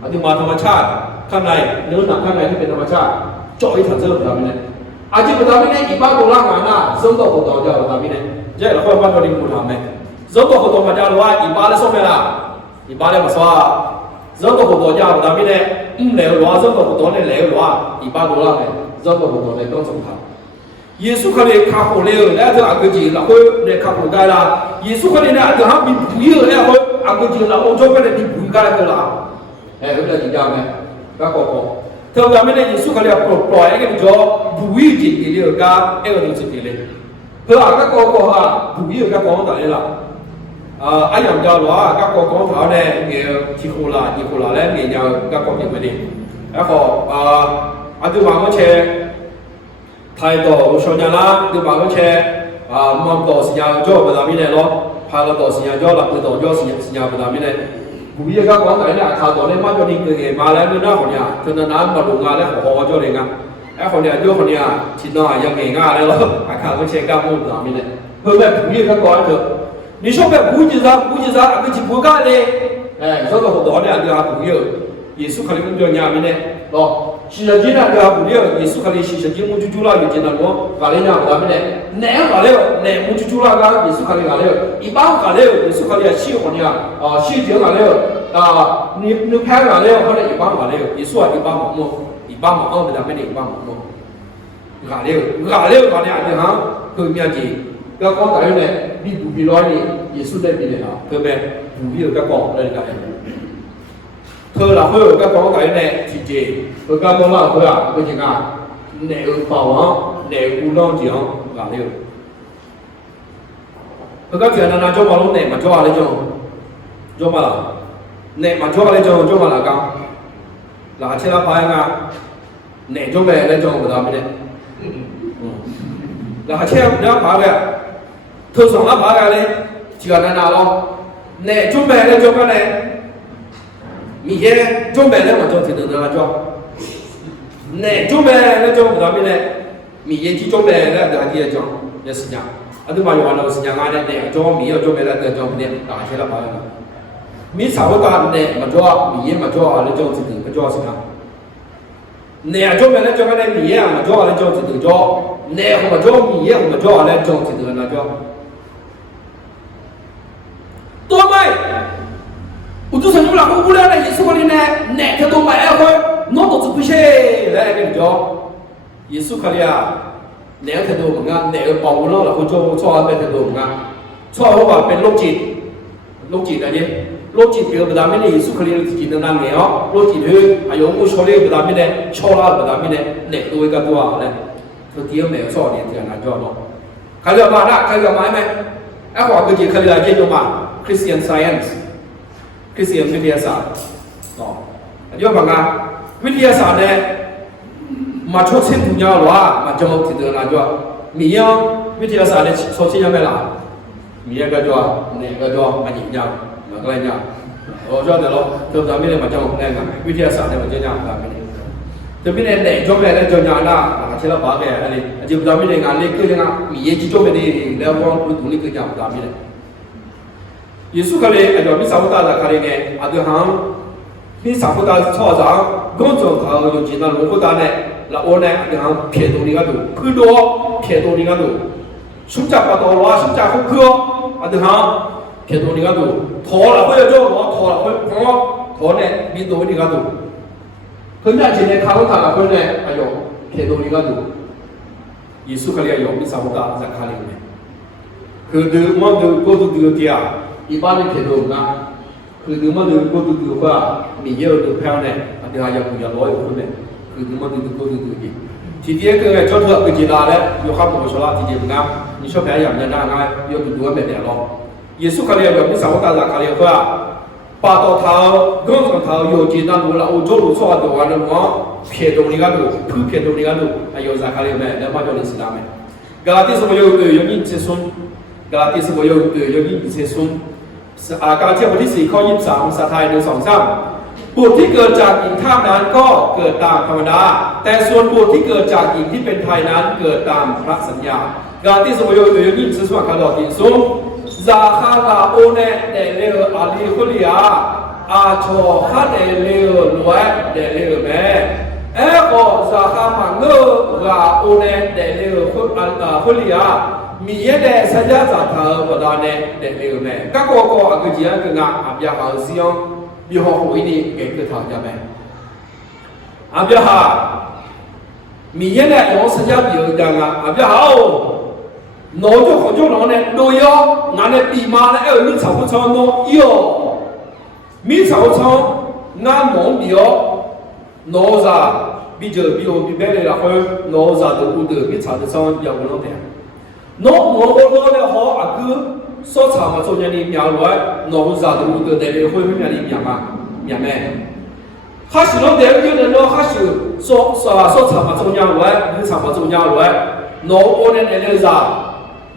อาทิตย์มาธรรมชาติข้างในเนื้อหนังข้างในที่เป็นธรรมชาติจ่อยถัดเสื้อแบบนี้อาทิตย์แบบนี้อีบ้าตัวร่างงานน่ะส่งต่อคนต่อเจ้าแบบนี้ใช่เราค่อยปั้นตัวนี้กูทำไหมส่งต่อคนต่อมาเจ้าหรือว่าอีบ้าเลยส่งไปละอีบ้าเลยมาสว่าส่งต่อคนต่อเจ้าแบบนี้เหลวหรือว่าส่งต่อคนต่อเนี่ยเหลวหรือว่าอีบ้าตัวร่างเนี่ยส่งต่อคนต่อเนี่ยต้องส่งทาง耶稣可能卡好了，那就阿个字，那会那卡好该啦。耶稣可能那就他比不有，那会阿个字，那我做个那比不该个啦。哎，那是这样的，那个个。他咱们呢，耶稣可能ปล่อย那个叫不有字的了，个那个东西的了。他阿个个哈不有个讲得来啦。阿样叫话，个个讲头呢，个提好啦，呢，人家个个点么的，然后阿就话我切。太多我说人啦，对吧？而且蛮多时间做不到面的咯，拍了多时间做了，不多做时间不到面的。古一个讲台呢，靠多呢，蛮多年嘅马来人啦，好呢，就那南马路啊咧，好好做嚟噶。好呢，做好呢，前头係有嘅啊咧咯，靠我切干冇不到面的。後面古一個講就，你說嘅古一啥，個只不干咧，所以好多呢，就係古一，耶穌可能做廿面的，咯。สิสจีน่ะก็บุเรียเยซูคริสต์สิสจีมุจุจุลาอยู่เจนันโมกาเลน่ะว่ามั้ยแหน่กาเลแหน่มุจุจุลาก็เยซูคริสต์กาเลอีบ้ากาเลเยซูคริสต์ชีคนเนี่ยชีเจียกาเลนี่แพ้กาเลเขาเนี่ยอีบ้ากาเลเยซูอ่ะอีบ้าหมออีบ้าหมอเอาไปทำไม่ได้อีบ้าหมอกาเลก็เนี่ยนะฮะคือมีอะไรก็講大約咧呢部片內呢耶穌在邊嚟啊佢咩部片個講嚟㗎เธอเราเพื่อก็ต้องการเนี่ยที่เจเพื่อก็ต้องเราเพื่อก็จริงอ่ะเนี่ยเปล่าอ่ะเนี่ยกูน้องจีอ่ะกันเลยเพื่อก็เจอนานาจ้องมาลงเนี่ยมาจ้องอะไรจ้องมาละเนี่ยมาจ้องอะไรจ้องมาละกันหลังเชื่อพายงาเนี่ยจ้องไปอะไรจ้องมาทำไม่ได้หลังเชื่อเนี่ยพายไปเธอส่งแล้วพายไปเลยเชื่อนานาลองเนี่ยจ้องไปอะไรจ้องกันเนี่ยมีแค่จงแบบนั้นมาจงถึงเดินมาจงเนี่ยจงแบบนั้นจงแบบนี้เนี่ย มีเย็นที่จบเลยแล้วเดี๋ยวที่จะจบจะสัญญาอันนี้มาอยู่วันเราสัญญางานเนี่ยจบมีจบไปแล้วเดี๋ยวจบเนี่ยต่างเช่นละไปมีสาวตาเนี่ยมาจบมีเย็นมาจบอะไรจบสิ่งมาจบสิ่งเนี่ยจบไปแล้วจบไปแล้วมีเย็นมาจบอะไรจบสิ่งจบเนี่ยผมมาจบมีเย็นมาจบอะไรจบสิ่งนะจบตัวไม่อุตุสัญญาเราพูดแล้วเนี่ยยิ่งสุดเลยเนี่ยถ้าตัวไม่เอาไว้น้องตัวจะพิเศษแล้วเป็นจบยิ่งสุดเขาเรียกเนี่ยถ้าตัวมึงอ่ะเนี่ยเป่าแล้วเราคนชอบเป็นถ้าตัวมึงอ่ะชอบเพราะว่าเป็นโรคจิตอะไรเนี่ยโรคจิตเกี่ยวกับดามิเนี่ยยิ่งสุดเขาเรียกจิตนั่นไงอ๋อโรคจิตคืออายุกูชอบเรียกดามิเนี่ยชอบแล้วดามิเนี่ยเนี่ยตัวอีกตัวอะไรตัวเดียวเนี่ยชอบเนี่ยที่นั่นจบเนาะใครเรียกมาได้ใครเรียกมาไหมไอ้ขวาคือจีใครเรียกเกี่ยวกับChristian Science คริสเตียนวิทยาศาสตร์ต่อเดี๋ยวฟังกันวิทยาศาสตร์เนี่ยมาชดเชยทุกอย่างหรอมาจมูกที่เดินนะจ้ะมีอย่างวิทยาศาสตร์เนี่ยชดเชยยังไงล่ะมีอย่างก็จ้ะเนี่ยก็จ้ะมาหยิบยางมาอะไรอย่างโอ้จ้ะเดี๋ยวเราเติมตามไม่ได้มาจมูกเนี่ยกันวิทยาศาสตร์เนี่ยมันจะยากตามไม่ได้แต่ไม่ได้เนี่ยจบไปแล้วจบยากนะเชื่อป่ะแกอะไรจบตามไม่ได้งานเล็กก็ยังมีอย่างที่จบไปได้แล้วก็รู้ตรงนี้ก็ยากตามไม่ได้耶稣可能就米萨布达在可能呢，阿对行，米萨布达操场工作他有见到龙虎达呢，那我呢对行偏多的个多，很多偏多的个多，暑假不到了，暑假好课，阿对行偏多的个多，拖了会做我拖了会我拖呢比多的个多，很多今天看我看了会呢，哎呦偏多的个多，耶稣可能有米萨布达在可能呢，可是我都过度这个点啊。一般的偏多啊，คือดูมาดูก็ดูว่ามีเยอะดูแพ้เนี่ยอันนี้หายากอย่างร้อยคนเนี่ยคือดูมาดูก็ดูอีกทีเดียวก็เจ้าเถอะไปจีราแล้วยกข้ามของชาวบ้านทีเดียวนะนี่ชอบแพ้อย่างนั้นง่ายยกดูว่าแบบเนี้ยหรอกเยซูคริสต์แบบนี้สาวตาจากคาเรียว่าปาต่อเท้าก้นของเท้าโยจีนั่นรู้ละอุจจาระชอบตัวนั้นว่าเพียรตรงนี้กันดูพื้นเพียรตรงนี้กันดูอายุจากคาเรียแม่แล้วมาจนอิสลามกาลาติสมัยโยยังยินเซซุนกาลาติสมัยโยยังยินเซซุนกาลาเทียบทที่4ข้อ23ภาษาไทย1 2 3บุตรที่เกิดจากหญิงท่ามนั้นก็เกิดตามธรรมดาแต่ส่วนบุตรที่เกิดจากหญิงที่เป็นไทยนั้นเกิดตามพระสัญญากาลาติสมัยโยยังยินเซซุนคาร์ลอติซุมซาคาลาโอเนเดเลอาลีคุลิยาอาโชฮาเดเลลวยเดเลแม่เอโกซาคามังเกราโอเนเดเลคุลิยามีเยเดสัญญาจากเธอประดานเด็กเลี้ยงแม่ก็ก็อากุจิอันก็งาอาบยาหาเสียงมีห้องคุยนี่เกิดขึ้นทางยังไงอาบยาหามีเยเดยองสัญญาเดียวกันอาบยาหาโน้ตของเจ้าน้องเนี่ยโดยงานเนี่ยปีมาเนี่ยมีสาวผู้ชายโน้ยมีสาวผู้ชายงานมองเดียวโน้ซาบีเจอบีโอบีเบลเลยละคนโน้ซาตัวอุดมีสาวผู้ชายอย่างนั้นเนี่ยน้องเนี่ยเขาอากูสอบถามมาจนยันนี่มีอะไรน้องจะดูตัวเด็กคุยไม่มีอะไรมีอะไรมีไหมข้าศึกน้องเด็กอยู่เนี่ยน้องข้าศึกสอบถามมาจนยันอะไรมีถามมาจนยันอะไรน้องโอนเนี่ยเนี่ยจะ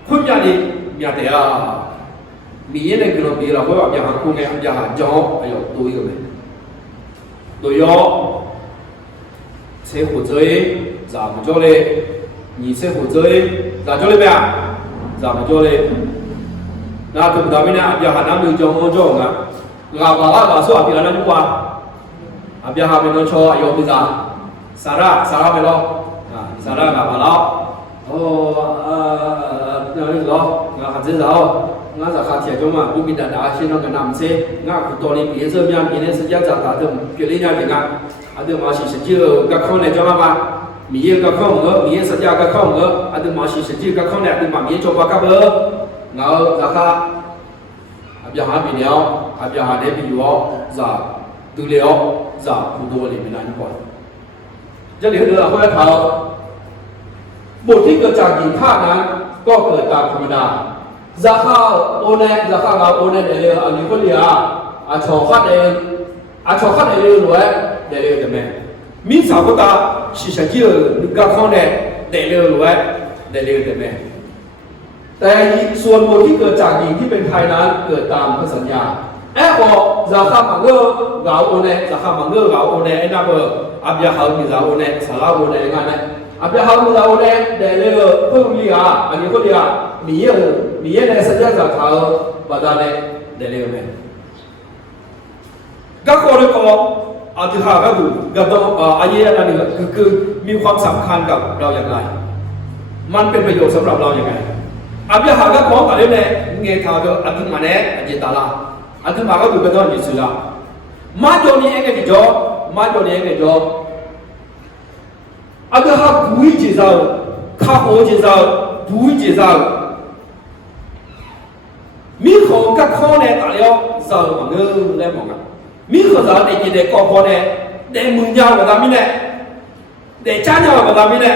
คุยยันนี่มีอะไรอ่ะมีเนี่ยก็เรามีเราคุยแบบอย่างคู่เนี่ยอย่างจ้องไอ้ยตัวอีกไหมตัวย่อเสียหัวใจจะไม่จบเลย你是负责咋做的呗？咋么做的？那对不对？那别喊他们叫我做啊，我说别人那句话，别喊别人说有没啥？啥没咯？啥干嘛咯？那个咯，还真少。我在看铁中嘛，不比的大，现在跟他们说，我多年毕业这边，别人是家长他都别人家的啊，他都嘛是就个可能叫嘛嘛。มีเยอะก็เข้าเงมีเยอะสัญญาก็เข้าเงอันนี้มาสิสัญญาก็เข้าเนี่ยอันนี้มามีจบว่าก็เบอร์เงาราคาอาบยาหาปีเดียวอาบยาหาได้ปีอยู่จะดูเลี้ยวจะผู้ดูเลยไม่นานกว่าจะเหลือคนละเขาบทที่เกิดจากหญิงท่านั้นก็เกิดตามธรรมดาราคาโอเนราคาเราโอเนเดลีอันนี้คนเดียวอาชอคัดเองรวยเดลีแต่แม่มีสาวตาสิฉันเชื่อนึกข้อเนี่ยเดลีรวยเดลีแต่แม่แต่ส่วนบทที่เกิดจากหญิงที่เป็นไทยนั้นเกิดตามพระสัญญาแอบบอกราคามังเกอร์เราโอเนราคามังเกอร์เราโอเนไอ้นั่นเบอร์อับยาเขามีเราโอเนสาราโอเนงั้นนะ阿别好不到呢，在那个后里啊，阿你后里啊，米业呢实际上เขา把它呢在那个咩？ก็คนละก็อาทิตย์ห้าก็ดูก็ต้องอาเย่นั่นนี่คือมีความสำคัญกับเราอย่างไรมันเป็นประโยชน์สำหรับเราอย่างไรอาเบียหาก็ของอะไรเนี่ยเงี้ยเขาก็อาทิตย์มาเนี่ยอาทิตย์ตาละอาทิตย์มาก็ดูกันตอนนี้สุดละมาจนนี้เองก็จบมาจนนี้เองก็จบอาเบียหาบุยจีเจ้าข้าโหจีเจ้าบุยจีเจ้ามีของกับข้อเนี่ยตาเลี้ยวเจ้ามันเงื่อนแล้วมองกันมีขจรในกิเลสก็พอเนี่ยในมือยาวกว่าตามิเนี่ยในจ้ายาวกว่าตามิเนี่ย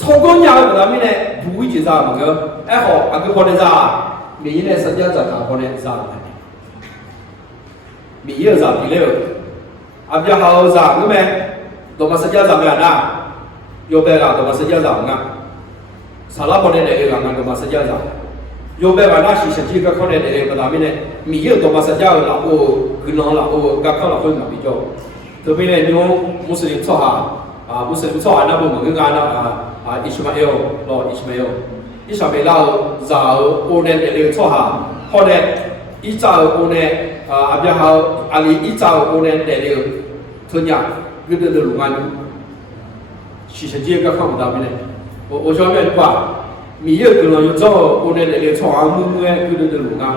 ชงก้นยาวกว่าตามิเนี่ยดูวิจิตรมันก็ไอ้หอกอันก็พอเนี่ยจ้ามีเนี่ยสัญญาจะทำพอเนี่ยจ้ามีเยอะจ้าทีเดียวอาจจะหาจ้าก็ไหมตัวมาสัญญาจ้าไม่ได้นะโยเบล่าตัวมาสัญญาจ้าไงสารพัดเนี่ยเรื่องงานตัวมาสัญญาจ้าโยเบล่าน่าชิชิก็เขาเนี่ยเรื่องกว่าตามิเนี่ยมีเยอะตัวมาสัญญาละโอ้คือน้องละโอ้กับเขาละคนมาพิจารตัวเป็นเนี่ยน้องมุสลิมชอบมุสลิมชอบอันนั้นผมเหมือนกันนะอิสมาเอลรออิสมาเอลเราจะโอเนเรื่องชอบพอเนี่ยอิจฉาโอเนอาเบียฮาอาลีอิจฉาโอเนเรื่องทุนยาก็เดินลุงงานชิชิจีก็เข้ามาได้ไหมเนี่ย我ชอบแบบว่ามีเยอะคือเราอยู่เจ้าโอเนเรื่องชอบมือก็เดินลุงงาน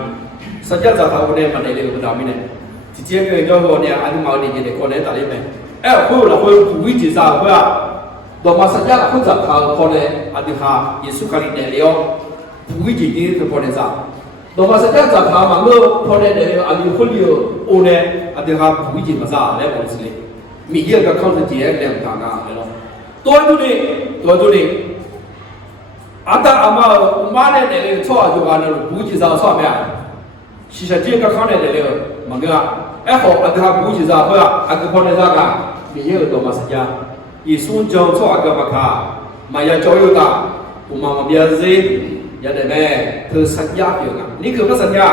สัญญาจะทำโอเนมันเรื่องมาได้ไหมเนี่ยที่เจ้าก็จะบอกเนี่ยอันนี้มาเนี่ยเนี่ยคนเนี่ยตัดเลยไหมคุยเราคุยวิจิตรคุยดอกมาสัญญาคุยจากเขาคนเนี่ยอันที่หาเยซูคริสต์เนี่ยเลี้ยววิจิตรคือคนเนี่ยจ้าดอกมาสัญญาจากเขามันก็คนเนี่ยเลี้ยวอันนี้คนเลี้ยวโอเนี่ยอันที่หาวิจิตรมาจ้าแล้วคนสิมีเยอะกับเขาจะเจ้าเรื่องต่างๆเลยเนาะตัวนี้อันนั้นอามาเนี่ยเลี้ยวชอบอยู่กันเลยวิจิตรชอบไหม其实这个看来的那个，么个，哎好，那他估计啥会啊？那个看来啥个，没有多么时间，一送交错个嘛卡，嘛要交流的，我们别人也得咩，他สัญญาเดียวกันนี่คือพระสัญญา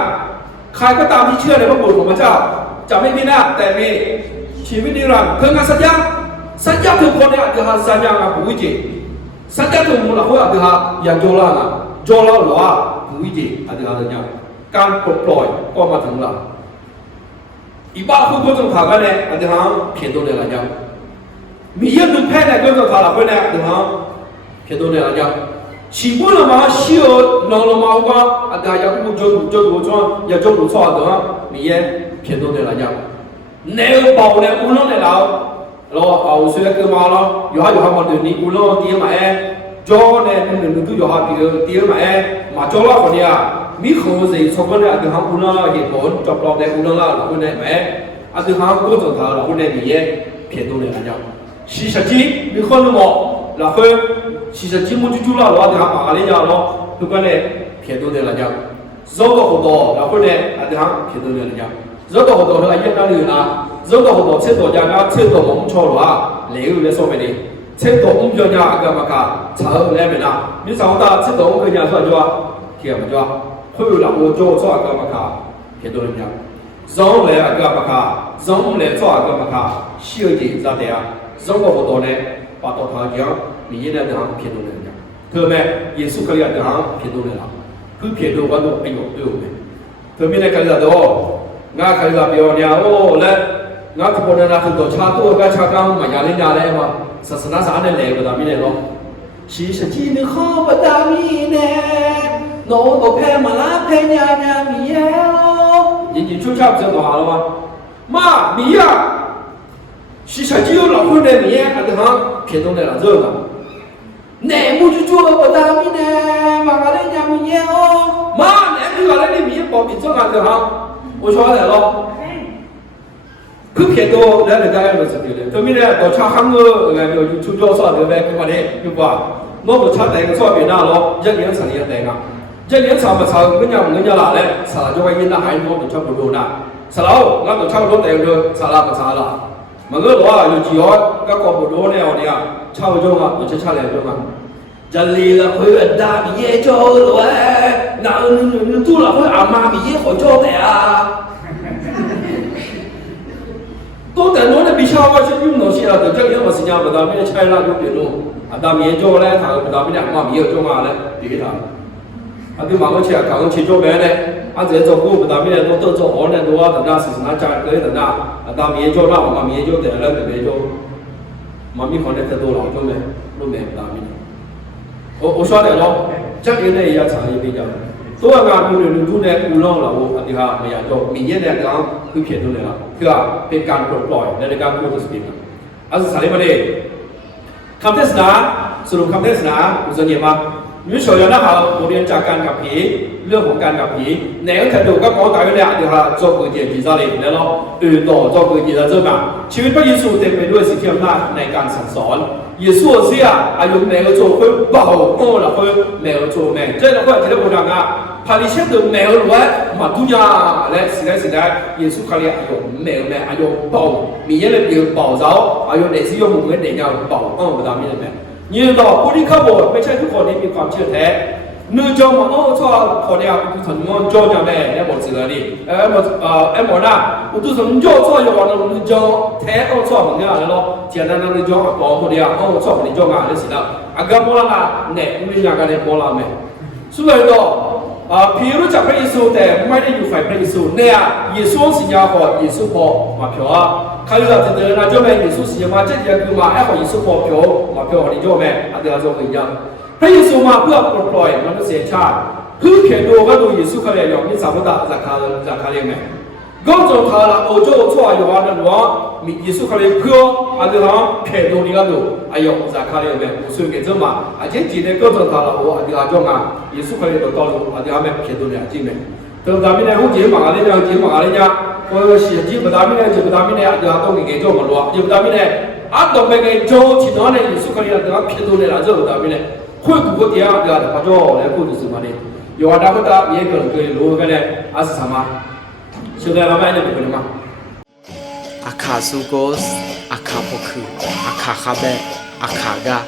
ใครก็ตามที่เชื่อในพระบุตรของพระเจ้าจะไม่มีหน้าแต่มีชีวิตนิรันดร์เพื่องานสัญญาทุกคนเนี่ยคือหาสัญญากับผู้วิจิสัญญาทุกคนเราคือหาอย่างโจลานะโจลาหรือว่าผู้วิจิอันนี้หาสัญญาการปลดปล่อยก็มาถึงเราอีบ้าคุณก็ต้องถามกันเนี่ยอันที่ห้าเพียรตัวเดียวกันยังมีเยอะนุ่งแพ้เนี่ยก็ต้องถามเราคนเนี่ยอันที่ห้าเพียรตัวเดียวกันยังชีวิตเรามาชีวิตน้องเรามาว่าอันที่อยากพูดจนรู้ชอบอยากจนรู้ชอบตัวมีเยอะเพียรตัวเดียวกันยังแนวเบาเนี่ยอุ่นแล้วเนี่ยเราเอาเสื้อเกลือมาแล้วอยู่ห้มาเดี๋ยวนี้อุ่นแล้วเตี้ยมาจอเนี่ยหนึ่งตัวอยู่ห้าปีเตี้ยมาจอแล้วคนเนี่ยมีคนสิชอบกันเนี่ยอันที่ห้าอุ่นแล้วเหตุผลจบรอบเนี่ยอุ่นแล้วเราคนเนี่ยแม่อันที่ห้าก็จะถามเราคนเนี่ยมีเยอะเพียรตัวเดียวกันยัง事实际มีคนรู้เราเคย事实际มันจู่ๆเราอันที่ห้ามาอะไรอย่างเราทุกคนเนี่ยเพียรตัวเดียวกันยังเราก็หัวโตเราคนเนี่ยอันที่ห้าเพียรตัวเดียวกันยังเราก็หัวโตเราอย่างนั้นเลยนะเราก็หัวโตเชื่อตัวอย่างนั้นเชื่อตัวมั่นชั่วหรือว่าเลี้ยวเลยส่งไปดิเชื่อตัวมั่นชั่วเนี่ยก็มาค่ะเชื่อเลยไม่นะมีสองตาเชื่อตัวมั่นชั่วส่วนจ้าเที่ยวมันจ้าคุยเราโอ้โจ้ชอบก็มาค่ะเพียรตัวเดียวกันร้องเลยก็มาค่ะร้องเลยชอบก็มาค่ะเชื่อจริงจะเดียวเราก็หัวโตเนี่ยปะตัวทางเดียวมีเรื่องทางเพียรตัวเดียวกันเธอแม่เยซูคริสต์ทางเพียรตัวเดียวกันคือเพียรตัวกันตัวประโยชน์ด้วยไหมเธอไม่ได้กันแล้วตัวงาใครจะเปียวเนี่ยโอ้และงาทุกคนนะคือตัวชาตัวก็ชาก้าวมาอย่างนี้อย่างไรมาศาสนาสารเนี่ยเลยก็ตามนี้เลยเนาะชีสจีนึกข้อประดามีเนี่ยโน้ตัวแพ้มาลาแพ้ยามีเยอะยินดีช่วยชอบเจ้าตัวหาแล้ววะมามีอ่ะชีสจีเราคนเนี่ยมีอันที่ห้าเพียรตัวเนี่ยเราเจอกันเนี่ยมูจูจูประดามีเนี่ยมาอะไรยามีเยอะมาเนี่ยคืออะไรนี่มีบอกมีเจ้ากันเถอะฮะ我说来了，可偏多来那个样子的了。这边呢，到查韩国那个有出教啥的呗，对吧的，对吧？我不查那个啥别拿了，一年查一年啊，一年查不查，人家拿来查就会引到海我们查不着呢。查了，我都查不着那个查了不查了。那个话有几号，那搞不着呢，我的啊，查不着嘛，我就查来着嘛。这里了会大米也做了哎，那你做了会阿妈米也好做的啊。都等我那比较我是用东西了，等这里我时间ญญาบดามิเนี่ยใช่ละยุบอยู่นู่นอาตามีโจ้แล้วทางบดามิเนี่ยมามีโจ้มาแล้วปีที่ทางอาที่มาก็เชื่อเขาต้องชี้โจ้แม่เนี่ยอาเจจะกูบดามิเนี่ยต้องตัวโจ้อ่อนเนี่ยตัวแต่หน้าศิษย์นาจารย์เลยแต่หน้าอาตามีโจ้แล้วมามีโจ้แต่แล้วแต่โจ้มามีคนเนี่ยแต่ตัวหลงโจ้แม่ลูกแม่บดามิเนี่ย我说的咯，这边呢也差一点点。ตัวงานดูดูเนี่ยอุลองเราอธิษฐานไม่อยากจะมีเงี้ยเนี่ยก็คือเขียนดูเลยละคือเป็นการปลดปล่อยในการพูดถึงสติอาศัยสายประเดี๋ยวคำเทศนาสรุปคำเทศนาอุตส่าห์มาวิชาอย่างนั้นเราเรียนจากการกับผีเรื่องของการกับผีในอันที่ดูก็ขอการเนี่ยเดี๋ยวเรา做鬼节比赛เลยแล้วเราต่อ做鬼节的这个ชีวิตพระเยซูเต็มไปด้วยสิ่งที่อำนาจในการสั่งสอน耶稣是啊，阿用每个做会保护了会每个做每，这样的话，这个不然啊，怕你现在每个人嘛都呀，来时代，耶稣看你阿用每个阿用保，明年的有保障，阿用类似用每个人要保，不当面的咩？你到不离开我，ไม่ใช่ทุกคนที่มีความเชื่อแท้นึกจงมาชอบคนเนี่ยอุตุสันงอนจงอย่างแม่เนี่ยหมดสิเลยดิหมดน่ะอุตุสันจงชอบอย่างนั้นนึกจงแท้ชอบเหมือนกันเลยเนาะเทียนนั้นนึกจงบอกคนเนี่ยชอบนึกจงอ่ะนี่สิละอาการโบราณเนี่ยไม่อยากกันเนี่ยโบราณไหมสุดท้ายก็พี่รู้จักพระเยซูแต่ไม่ได้อยู่ฝ่ายพระเยซูเนี่ยเยซูสัญญาบอกเยซูบอกมาเพียวใครรู้จักจะเดินนะเจ้าแม่เยซูสัญญามาเจ็ดอย่างคือมาไอ้ของเยซูบอกเพียวมาเพียวนี่เจ้าแม่อันเดียวจะเป็นยังพระเยซูมาเพื่อปลดปล่อยมนุษยชาติเพื่อเขียนดูก็ดูเยซูเขาเรียกอย่างนี้สามารถจากเขาเรียกไหมก็จงเขาละโอโจ้ชั่วอยู่วันนั้นว่ามีเยซูเขาเรียกเพื่ออันเดียวเขียนดูนี่ก็ดูอายุจากเขาเรียกไหมส่วนเกิดจะมาอาจจะจีนเนี่ยก็จงเขาละโอ้อันเดียวจงอ่ะเยซูเขาเรียกตัวต่ออันเดียวไม่เขียนดูเนี่ยจริงไหมแต่ตอนนี้เนี่ยเขาจีนมาอะไรเนี่ยจีนมาอะไรเนี่ยก็เสียจีนตอนนี้เนี่ยจีนตอนนี้เนี่ยอันเดียวต้องเกี่ยวกับมันว่าจีนตอนนี้เนี่ยอันต้องเป็นโจ้ที่นั่นเนี่ยเยซูเขาเรียกตัวเขียนดูเนี่ยละเจ้าตอนนี้เนี่ย会古个点啊，把这来过就是嘛的，有啊，大个大也可能可以录个嘞，还是什么？现在慢慢就不可能嘛。อาคาซูโกสอาคาโพคืออาคาคาเบะอาคากา